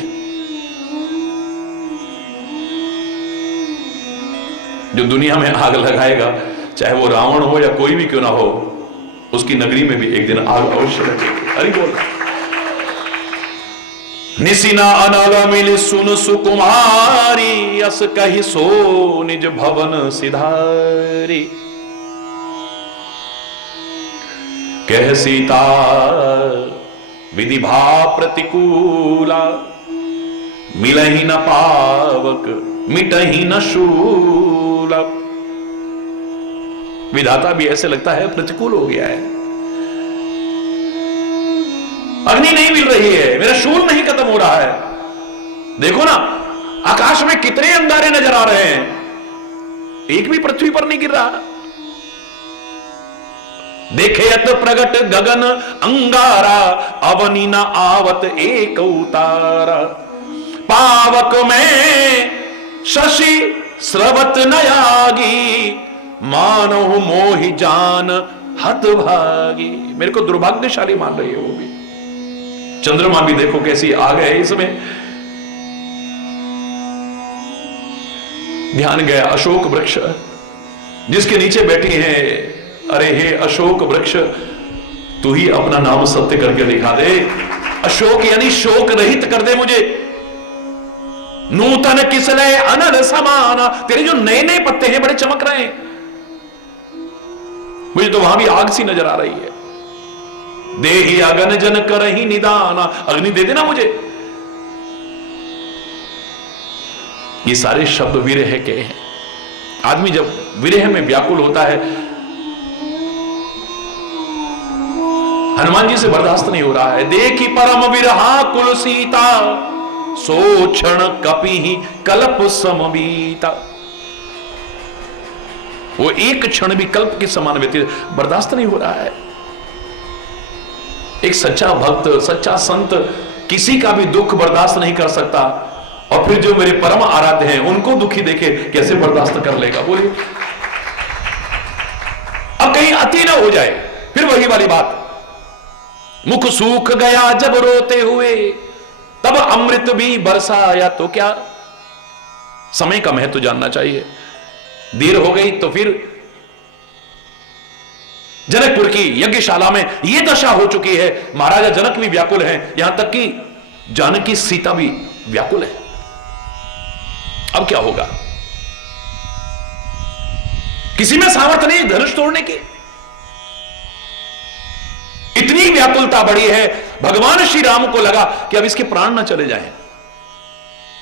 जो दुनिया में आग लगाएगा, चाहे वो रावण हो या कोई भी क्यों ना हो, उसकी नगरी में भी एक दिन आग अवश्य लगेगी। अरे बोल, निसिना अनल मिली सुन सुकुमारी, अस कही सो निज भवन सिधारी। कह सीता विधि भा प्रतिकूला, मिलहि न पावक मिटहि न शूला। विधाता भी ऐसे लगता है प्रतिकूल हो गया है, अग्नि नहीं मिल रही है, मेरा शूल नहीं खत्म हो रहा है। देखो ना, आकाश में कितने अंगारे नजर आ रहे हैं, एक भी पृथ्वी पर नहीं गिर रहा। देखे अत प्रगट गगन अंगारा, अवनी न आवत एक उतारा। पावक में शशि स्रवत नयागी, मानो मोहि जान हत भागी। मेरे को दुर्भाग्यशाली मान रही है वो भी। चंद्रमा भी देखो कैसी आ गए इसमें। ध्यान गया अशोक वृक्ष, जिसके नीचे बैठी है। अरे हे अशोक वृक्ष, तू ही अपना नाम सत्य करके दिखा दे। अशोक यानी शोक रहित कर दे मुझे। नूतन किसले अनल समाना, तेरे जो नए नए पत्ते हैं बड़े चमक रहे हैं। मुझे तो वहां भी आग सी नजर आ रही है। देहि अगन जन करहि निदाना, अग्नि दे देना मुझे। ये सारे शब्द विरह के हैं। आदमी जब विरह में व्याकुल होता है हनुमान जी से बर्दाश्त नहीं हो रहा है। देखी परम विरहा कुल सीता, सो क्षण कपि ही कल्प समबीता। वो एक क्षण भी कल्प के समान व्यतीत, बर्दाश्त नहीं हो रहा है। एक सच्चा भक्त, सच्चा संत किसी का भी दुख बर्दाश्त नहीं कर सकता, और फिर जो मेरे परम आराध्य हैं उनको दुखी देखे कैसे बर्दाश्त कर लेगा? बोलिए। अब कहीं अति ना हो जाए, फिर वही वाली बात, मुख सूख गया जब रोते हुए, तब अमृत भी बरसाया तो क्या। समय का महत्व जानना चाहिए। देर हो गई तो फिर जनकपुर की यज्ञशाला में यह दशा हो चुकी है, महाराजा जनक भी व्याकुल हैं, यहां तक कि जानकी सीता भी व्याकुल है। अब क्या होगा? किसी में सामर्थ्य नहीं धनुष तोड़ने की, इतनी व्याकुलता बढ़ी है। भगवान श्री राम को लगा कि अब इसके प्राण ना चले जाएं,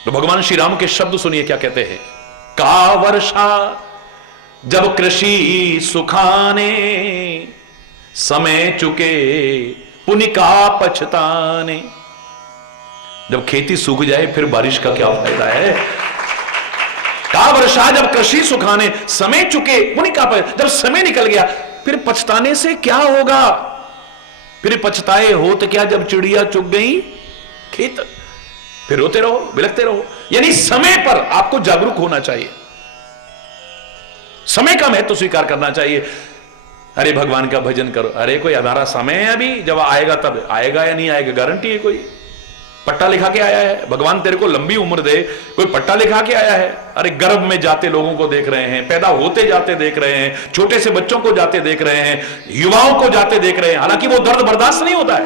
तो भगवान श्री राम के शब्द सुनिए क्या कहते हैं। का वर्षा जब कृषि सुखाने, समय चुके पुनिका पछताने। जब खेती सूख जाए फिर बारिश का क्या फायदा है? का वर्षा जब कृषि सुखाने, समय चुके पुनिका पछताने। जब समय निकल गया फिर पछताने से क्या होगा? फिर पछताए हो तो क्या जब चिड़िया चुग गई खेत, फिर रोते रहो, बिलखते रहो। यानी समय पर आपको जागरूक होना चाहिए, समय का महत्व स्वीकार करना चाहिए। अरे भगवान का भजन करो, अरे कोई हमारा समय है अभी, जब आएगा तब आएगा या नहीं आएगा गारंटी है? कोई पट्टा लिखा के आया है? भगवान तेरे को लंबी उम्र दे, कोई पट्टा लिखा के आया है? अरे गर्भ में जाते लोगों को देख रहे हैं, पैदा होते जाते देख रहे हैं, छोटे से बच्चों को जाते देख रहे हैं, युवाओं को जाते देख रहे हैं। हालांकि वो दर्द बर्दाश्त नहीं होता है।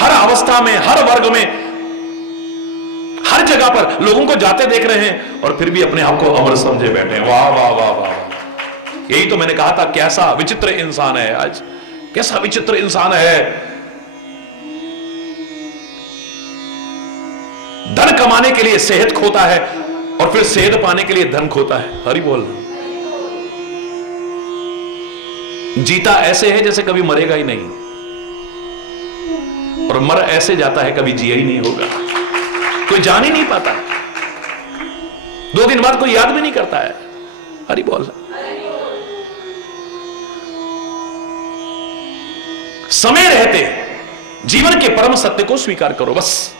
हर अवस्था में, हर वर्ग में, हर जगह पर लोगों को जाते देख रहे हैं, और फिर भी अपने आप को अमर समझे बैठे हैं। वाह वाह वाह वाह। यही तो मैंने कहा था, कैसा विचित्र इंसान है आज, कैसा विचित्र इंसान है। धन कमाने के लिए सेहत खोता है, और फिर सेहत पाने के लिए धन खोता है। हरि बोल। जीता ऐसे है जैसे कभी मरेगा ही नहीं, और मर ऐसे जाता है कभी जिया ही नहीं होगा। कोई जान ही नहीं पाता, 2 दिन बाद कोई याद भी नहीं करता है। हरि बोल। समय रहते जीवन के परम सत्य को स्वीकार करो बस।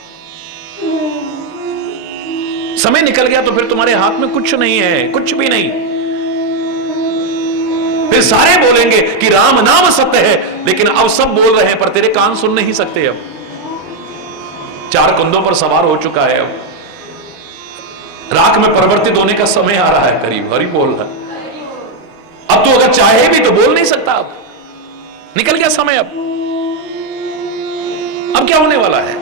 समय निकल गया तो फिर तुम्हारे हाथ में कुछ नहीं है, कुछ भी नहीं। फिर सारे बोलेंगे कि राम नाम सत्य है, लेकिन अब सब बोल रहे हैं पर तेरे कान सुन नहीं सकते। अब 4 कंधों पर सवार हो चुका है, अब राख में परिवर्तित होने का समय आ रहा है करीब। हरि बोल रहा। अब तो अगर चाहे भी तो बोल नहीं सकता, अब निकल गया समय। अब क्या होने वाला है?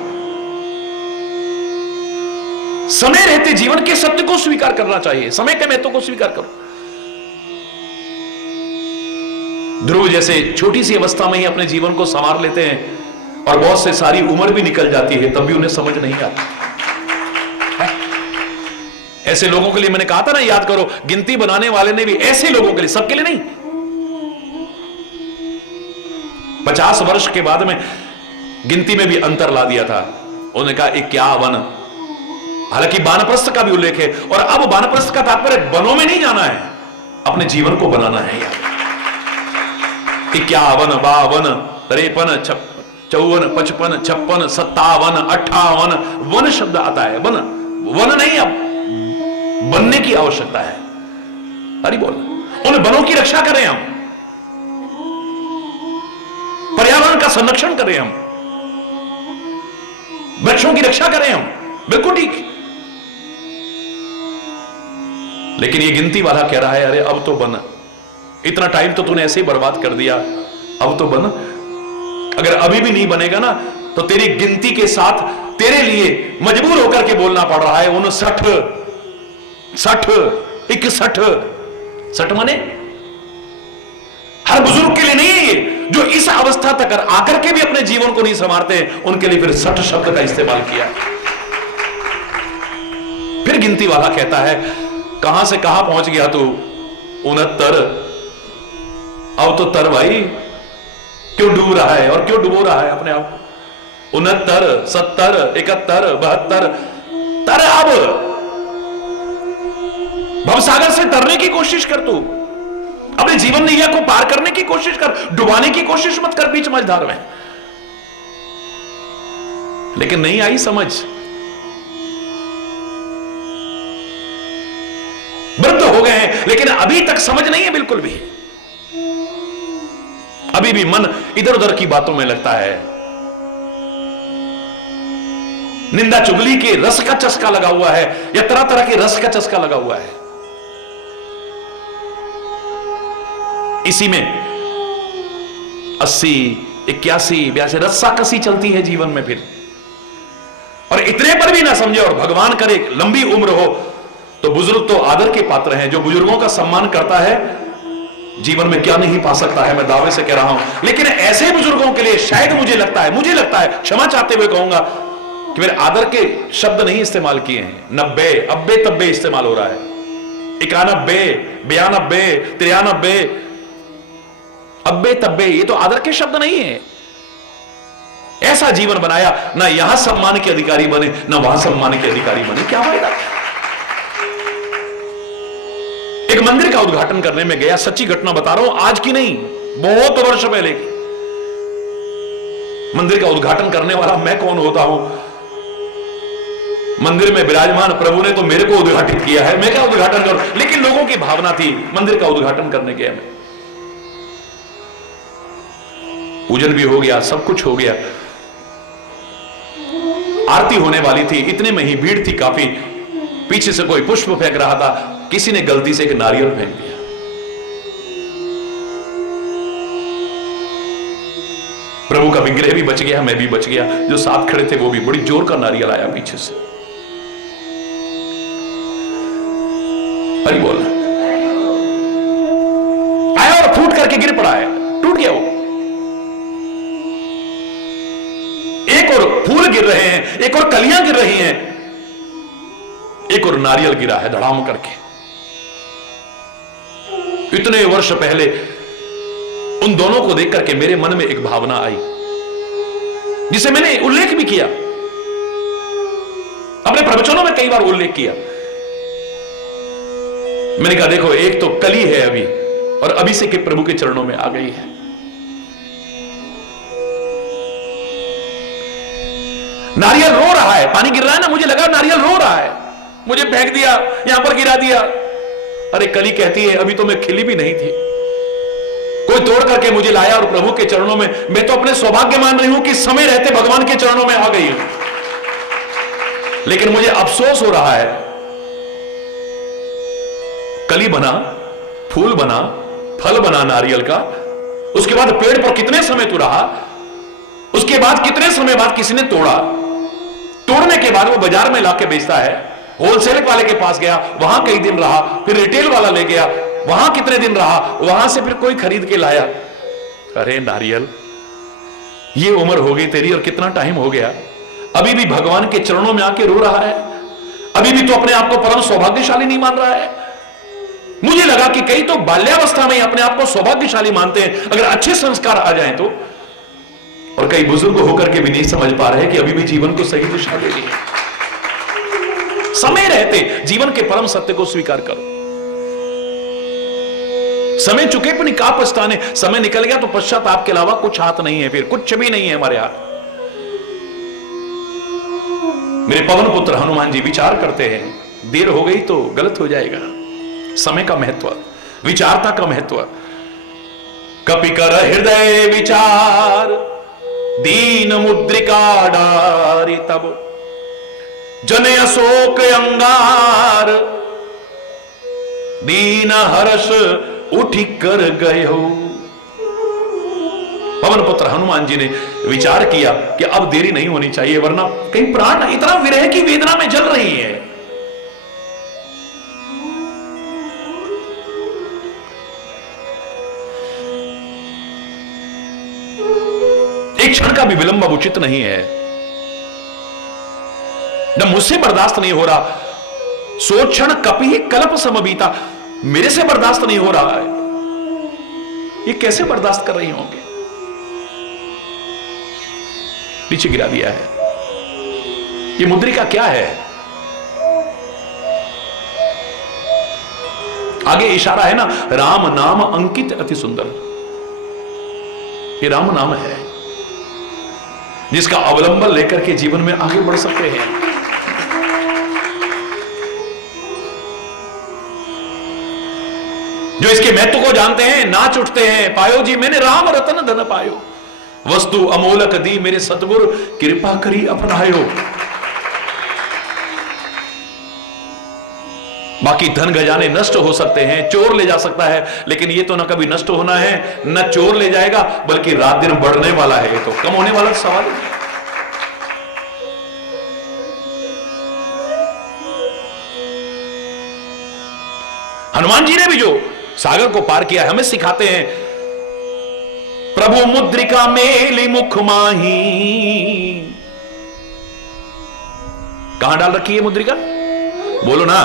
समय रहते जीवन के सत्य को स्वीकार करना चाहिए, समय के महत्व को स्वीकार करो। ध्रुव जैसे छोटी सी अवस्था में ही अपने जीवन को संवार लेते हैं, और बहुत से सारी उम्र भी निकल जाती है तब भी उन्हें समझ नहीं आता। ऐसे लोगों के लिए मैंने कहा था ना, याद करो, गिनती बनाने वाले ने भी ऐसे लोगों के लिए, सबके लिए नहीं, 50 वर्ष के बाद में गिनती में भी अंतर ला दिया था। उन्होंने कहा 51। हालांकि वानप्रस्थ का भी उल्लेख है, और अब वानप्रस्थ का तात्पर्य वनों में नहीं जाना है, अपने जीवन को बनाना है। 51, 52, 53, 54, 55, 56, 57, 58 वन शब्द आता है। वन नहीं, अब बनने की आवश्यकता है। अरे बोल, उन वनों की रक्षा करें हम, पर्यावरण का संरक्षण करें हम, वृक्षों की रक्षा करें हम, बिल्कुल ठीक। लेकिन ये गिनती वाला कह रहा है अरे अब तो बन, इतना टाइम तो तूने ऐसे ही बर्बाद कर दिया, अब तो बन। अगर अभी भी नहीं बनेगा ना तो तेरी गिनती के साथ तेरे लिए मजबूर होकर के बोलना पड़ रहा है 59, 60, 61। 60 माने हर बुजुर्ग के लिए नहीं है ये, जो इस अवस्था तक आकर के भी अपने जीवन को नहीं संवारते, उनके लिए फिर 60 शब्द का इस्तेमाल किया। फिर गिनती वाला कहता है कहां से कहां पहुंच गया तू? 69। अब तो तर भाई, क्यों डूब रहा है और क्यों डुबो रहा है अपने आप को? 69, 70, 71, 72 तर अब भवसागर से तरने की कोशिश कर तू, अपने जीवन नैया को पार करने की कोशिश कर, डुबाने की कोशिश मत कर बीच मझधार में। लेकिन नहीं आई समझ। वृद्ध हो गए हैं लेकिन अभी तक समझ नहीं है बिल्कुल भी। अभी भी मन इधर उधर की बातों में लगता है, निंदा चुगली के रस का चस्का लगा हुआ है या तरह तरह के रस का चस्का लगा हुआ है। इसी में 80, 81, 82 रस्सा कसी चलती है जीवन में फिर। और इतने पर भी ना समझे और भगवान करे लंबी उम्र हो तो बुजुर्ग तो आदर के पात्र हैं। जो बुजुर्गों का सम्मान करता है जीवन में क्या नहीं पा सकता है, मैं दावे से कह रहा हूं। लेकिन ऐसे बुजुर्गों के लिए शायद मुझे लगता है क्षमा चाहते हुए कहूंगा कि मेरे आदर के शब्द नहीं इस्तेमाल किए हैं। 90, अब्बे तब्बे इस्तेमाल हो रहा है। 91, 92, 93, अब्बे तब्बे, ये तो आदर के शब्द नहीं है। ऐसा जीवन बनाया, ना यहां सम्मान के अधिकारी बने ना वहां सम्मान के अधिकारी बने, क्या फायदा? एक मंदिर का उद्घाटन करने में गया, सच्ची घटना बता रहा हूं, आज की नहीं, बहुत वर्ष पहले की। मंदिर का उद्घाटन करने वाला मैं कौन होता हूं? मंदिर में विराजमान प्रभु ने तो मेरे को उद्घाटित किया है, मैं क्या उद्घाटन करूं? लेकिन लोगों की भावना थी, मंदिर का उद्घाटन करने गया मैं। पूजन भी हो गया, सब कुछ हो गया, आरती होने वाली थी, इतने में ही भीड़ थी काफी। पीछे से कोई पुष्प फेंक रहा था, किसी ने गलती से एक नारियल फेंक दिया। प्रभु का विग्रह भी बच गया, मैं भी बच गया, जो साथ खड़े थे वो भी। बड़ी जोर का नारियल आया पीछे से। हरि बोल। आया और फूट करके गिर पड़ा है, टूट गया वो। एक और फूल गिर रहे हैं, एक और कलियां गिर रही हैं, एक और नारियल गिरा है धड़ाम करके। इतने वर्ष पहले उन दोनों को देख करके मेरे मन में एक भावना आई, जिसे मैंने उल्लेख भी किया, अपने प्रवचनों में कई बार उल्लेख किया। मैंने कहा देखो, एक तो कली है अभी, और अभी से के प्रभु के चरणों में आ गई है। नारियल रो रहा है, पानी गिर रहा है ना, मुझे लगा नारियल रो रहा है, मुझे फेंक दिया, यहां पर गिरा दिया। अरे कली कहती है अभी तो मैं खिली भी नहीं थी, कोई तोड़ करके मुझे लाया और प्रभु के चरणों में। मैं तो अपने सौभाग्य मान रही हूं कि समय रहते भगवान के चरणों में आ गई हूं। लेकिन मुझे अफसोस हो रहा है, कली बना, फूल बना, फल बना नारियल का, उसके बाद पेड़ पर कितने समय तू रहा, उसके बाद कितने समय बाद किसी ने तोड़ा, तोड़ने के बाद वो बाजार में लाके बेचता है, होलसेल वाले के पास गया, वहां कई दिन रहा, फिर रिटेल वाला ले गया, वहां कितने दिन रहा, वहां से फिर कोई खरीद के लाया। अरे नारियल, ये उम्र हो गई तेरी और कितना टाइम हो गया, अभी भी भगवान के चरणों में आके रो रहा है, अभी भी तो अपने आप को परम सौभाग्यशाली नहीं मान रहा है। मुझे लगा कि कई तो बाल्यावस्था में अपने आप को सौभाग्यशाली मानते हैं अगर अच्छे संस्कार आ जाएं तो, और कई बुजुर्ग होकर के भी नहीं समझ पा रहे कि अभी भी जीवन को सही दिशा देनी है। समय रहते जीवन के परम सत्य को स्वीकार करो। समय चुके पर निकाह पछताने, समय निकल गया तो पश्चाताप के अलावा कुछ हाथ नहीं है, फिर कुछ भी नहीं है हमारे हाथ। मेरे पवन पुत्र हनुमान जी विचार करते हैं, देर हो गई तो गलत हो जाएगा। समय का महत्व, विचारता का महत्व। कपि कर हृदय विचार, दीन मुद्रिका डारी तब, जन अशोक अंगार, दीन हर्ष उठी कर गए हो। पवन पुत्र हनुमान जी ने विचार किया कि अब देरी नहीं होनी चाहिए, वरना कहीं प्राण इतना विरह की वेदना में जल रही है। एक क्षण का भी विलंब अब उचित नहीं है। जब मुझसे बर्दाश्त नहीं हो रहा, सो क्षण कपि कल्प समबीता, मेरे से बर्दाश्त नहीं हो रहा है, ये कैसे बर्दाश्त कर रही होंगे? नीचे गिरा दिया है। ये मुद्रिका क्या है? आगे इशारा है ना, राम नाम अंकित अति सुंदर। ये राम नाम है जिसका अवलंबन लेकर के जीवन में आगे बढ़ सकते हैं। जो इसके महत्व को जानते हैं नाच उठते हैं, पायो जी मैंने राम रतन धन पायो, वस्तु अमोलक दी मेरे सतगुरु कृपा करी अपनायो। बाकी धन खजाने नष्ट हो सकते हैं, चोर ले जा सकता है, लेकिन ये तो ना कभी नष्ट होना है न चोर ले जाएगा, बल्कि रात दिन बढ़ने वाला है, ये तो कम होने वाला सवाल है। हनुमान जी ने भी जो सागर को पार किया है, हमें सिखाते हैं, प्रभु मुद्रिका मेली मुख माही। कहां डाल रखी है मुद्रिका? बोलो ना,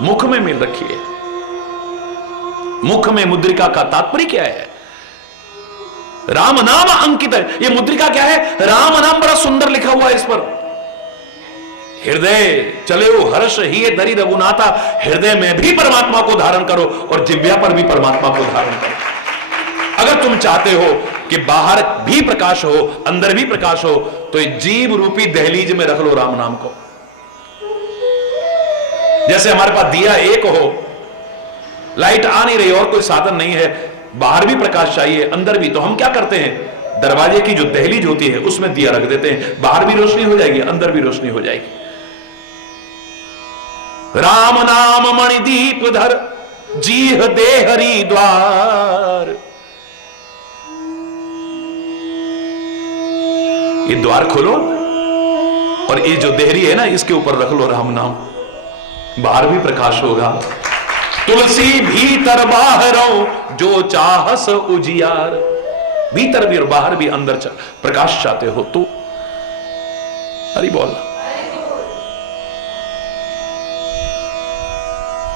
मुख में मिल रखी है। मुख में मुद्रिका का तात्पर्य क्या है? राम नाम अंकित है। ये मुद्रिका क्या है? राम नाम बड़ा सुंदर लिखा हुआ है इस पर। हृदय चले हो हर्ष ही धरी रघुनाथा, हृदय में भी परमात्मा को धारण करो और जिह्वा पर भी परमात्मा को धारण करो। अगर तुम चाहते हो कि बाहर भी प्रकाश हो अंदर भी प्रकाश हो, तो जीव रूपी दहलीज में रख लो राम नाम को। जैसे हमारे पास दिया एक हो, लाइट आ नहीं रही और कोई साधन नहीं है, बाहर भी प्रकाश चाहिए अंदर भी, तो हम क्या करते हैं, दरवाजे की जो दहलीज होती है उसमें दिया रख देते हैं, बाहर भी रोशनी हो जाएगी अंदर भी रोशनी हो जाएगी। राम नाम मणिदीप धर जीह दे हरि द्वार। ये द्वार खोलो और ये जो देहरी है ना इसके ऊपर रख लो राम नाम, बाहर भी प्रकाश होगा। तुलसी भीतर बाहरों जो चाहस उजियार। भीतर भी और बाहर भी अंदर प्रकाश चाहते हो तो हरि बोल।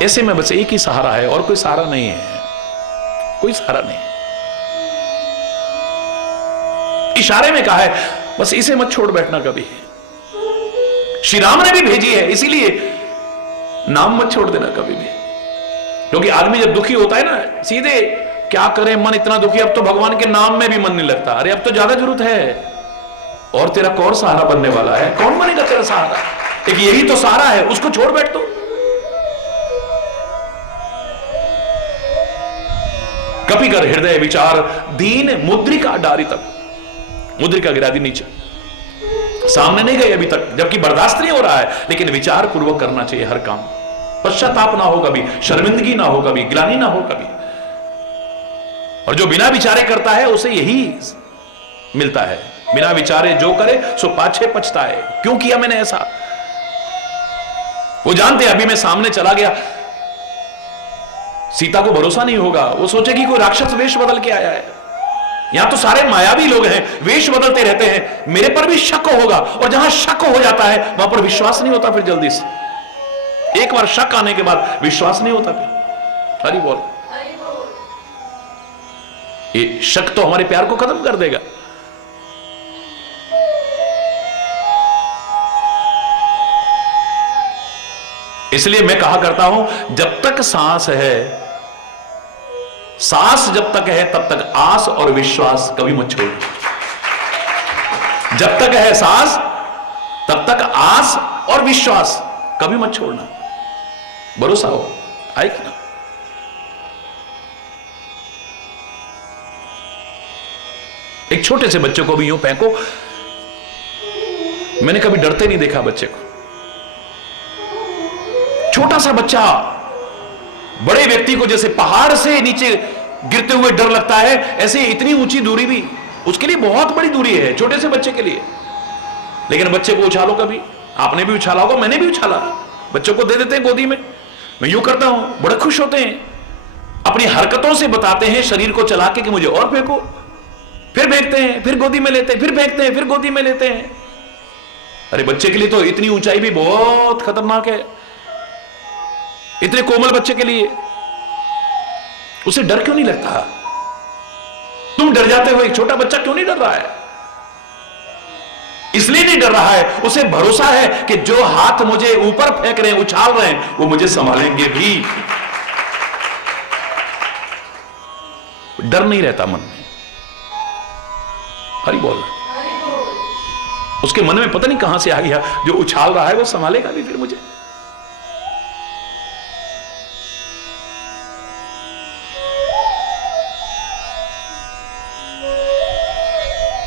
ऐसे में बस एक ही सहारा है और कोई सहारा नहीं है, कोई सहारा नहीं। इशारे में कहा है बस इसे मत छोड़ बैठना कभी। श्री राम ने भी भेजी है, इसीलिए नाम मत छोड़ देना कभी भी। क्योंकि आदमी जब दुखी होता है ना, सीधे क्या करे, मन इतना दुखी, अब तो भगवान के नाम में भी मन नहीं लगता। अरे अब तो ज्यादा जरूरत है, और तेरा कौन सहारा बनने वाला है? कौन बनेगा तेरा सहारा? एक यही तो सहारा है, उसको छोड़ बैठ तो। कपि कर हृदय विचार दीन मुद्रिका डारी तक। मुद्रिका गिरा दी नीचे, सामने नहीं गई अभी तक, जबकि बर्दाश्त नहीं हो रहा है, लेकिन विचार पूर्वक करना चाहिए हर काम। पश्चाताप ना हो कभी, शर्मिंदगी ना हो कभी, गिलानी ना हो कभी। और जो बिना विचारे करता है उसे यही मिलता है, बिना विचारे जो करे सो पाछे पछता है। क्यों किया मैंने ऐसा? वो जानते अभी मैं सामने चला गया, सीता को भरोसा नहीं होगा, वो सोचेगी कोई राक्षस वेश बदल के आया है। यहां तो सारे मायावी लोग हैं, वेश बदलते रहते हैं, मेरे पर भी शक होगा। और जहां शक हो जाता है वहां पर विश्वास नहीं होता फिर जल्दी से। एक बार शक आने के बाद विश्वास नहीं होता फिर। हरि बोल। ये शक तो हमारे प्यार को खत्म कर देगा। इसलिए मैं कहा करता हूं, जब तक सांस है, सांस जब तक है तब तक आस और विश्वास कभी मत छोड़ो। जब तक है सांस तब तक आस और विश्वास कभी मत छोड़ना। भरोसा हो आए कि ना। एक छोटे से बच्चे को भी यूं फेंको, मैंने कभी डरते नहीं देखा बच्चे को। छोटा सा बच्चा बड़े व्यक्ति को जैसे पहाड़ से नीचे गिरते हुए डर लगता है, ऐसे इतनी ऊंची दूरी भी उसके लिए बहुत बड़ी दूरी है छोटे से बच्चे के लिए। लेकिन बच्चे को उछालो, कभी आपने भी उछाला होगा, मैंने भी उछाला। बच्चों को दे देते हैं गोदी में, मैं यूं करता हूं, बड़े खुश होते हैं, अपनी हरकतों से बताते हैं शरीर को चला के कि मुझे और फेंको। फिर फेंकते हैं, फिर गोदी में लेते हैं, फिर फेंकते हैं, फिर गोदी में लेते हैं। अरे बच्चे के लिए तो इतनी ऊंचाई भी बहुत खतरनाक है, इतने कोमल बच्चे के लिए। उसे डर क्यों नहीं लगता? तुम डर जाते हो, एक छोटा बच्चा क्यों नहीं डर रहा है? इसलिए नहीं डर रहा है, उसे भरोसा है कि जो हाथ मुझे ऊपर फेंक रहे हैं, उछाल रहे हैं, वो मुझे संभालेंगे भी। डर नहीं रहता मन में। हरि बोल। उसके मन में पता नहीं कहां से आ गया, जो उछाल रहा है वो संभालेगा भी फिर मुझे।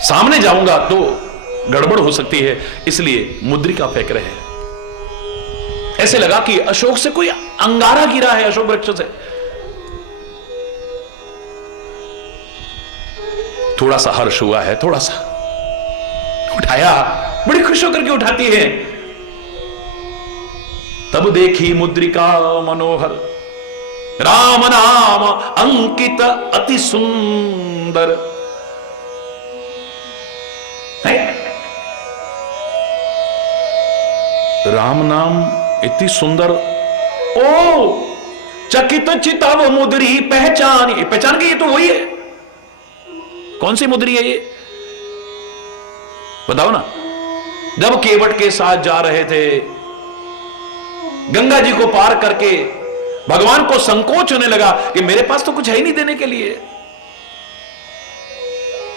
सामने जाऊंगा तो गड़बड़ हो सकती है, इसलिए मुद्रिका फेंक रहे हैं। ऐसे लगा कि अशोक से कोई अंगारा गिरा है, अशोक वृक्ष से। थोड़ा सा हर्ष हुआ है, थोड़ा सा उठाया, बड़ी खुश होकर के उठाती है। तब देखी मुद्रिका मनोहर, राम नाम अंकित अति सुंदर। राम नाम इतनी सुंदर। ओ चकित चितव मुद्री पहचानी। पहचान के ये तो वही है। कौन सी मुद्री है ये, बताओ ना। जब केवट के साथ जा रहे थे, गंगा जी को पार करके भगवान को संकोच होने लगा कि मेरे पास तो कुछ है ही नहीं देने के लिए,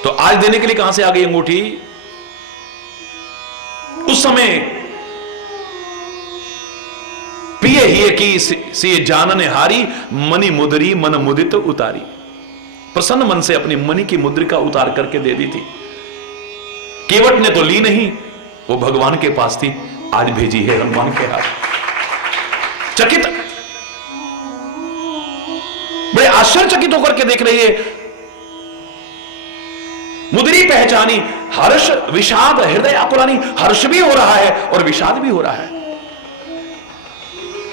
तो आज देने के लिए कहां से आ गई अंगूठी। उस समय प्रिय ही की से जानन हारी, मणि मुद्री मन मुदित उतारी। प्रसन्न मन से अपनी मणि की मुद्रिका उतार करके दे दी थी। केवट ने तो ली नहीं, वो भगवान के पास थी, आज भेजी है हनुमान के हाथ। चकित, बड़े आश्चर्यचकित होकर के देख रही है। मुद्री पहचानी, हर्ष विषाद हृदय आकुलानी। हर्ष भी हो रहा है और विषाद भी हो रहा है।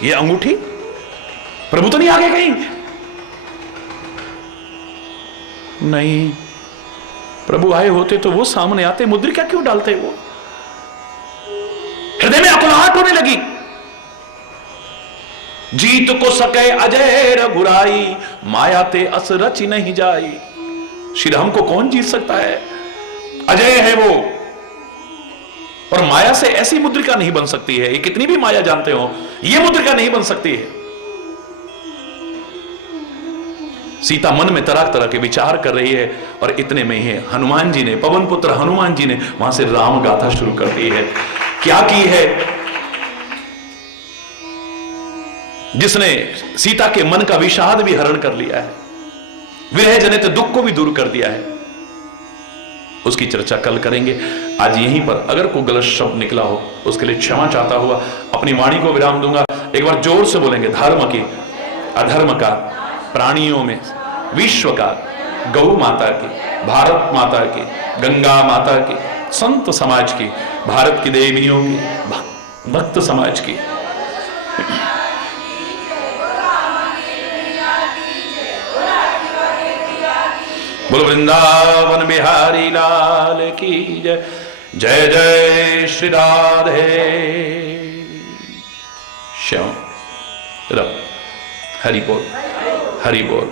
ये अंगूठी प्रभु तो नहीं आगे कहीं? नहीं, प्रभु आए होते तो वो सामने आते, मुद्रिका क्यों डालते वो? हृदय में आकुलाहट होने लगी। जीत को सके अजय रघुराई, माया ते अस रच नहीं जाई। श्री राम को कौन जीत सकता है? अजय है वो, और माया से ऐसी मुद्रिका नहीं बन सकती है। ये कितनी भी माया जानते हो, ये मुद्रिका नहीं बन सकती है। सीता मन में तरह तरह के विचार कर रही है, और इतने में ही हनुमान जी ने, पवन पुत्र हनुमान जी ने वहां से राम गाथा शुरू कर दी है। क्या की है? जिसने सीता के मन का विषाद भी हरण कर लिया है, विरह जनित दुख को भी दूर कर दिया है, उसकी चर्चा कल करेंगे। आज यहीं पर अगर कोई गलत शब्द निकला हो, उसके लिए क्षमा चाहता हुआ अपनी वाणी को विराम दूंगा। एक बार जोर से बोलेंगे, धर्म की, अधर्म का, प्राणियों में, विश्व का, गौ माता की, भारत माता की, गंगा माता की, संत समाज की, भारत की देवियों की, भक्त समाज की। बोलो वृंदावन बिहारी लाल की जय। जय जय श्री राधे श्याम। हरि बोल, हरि बोल।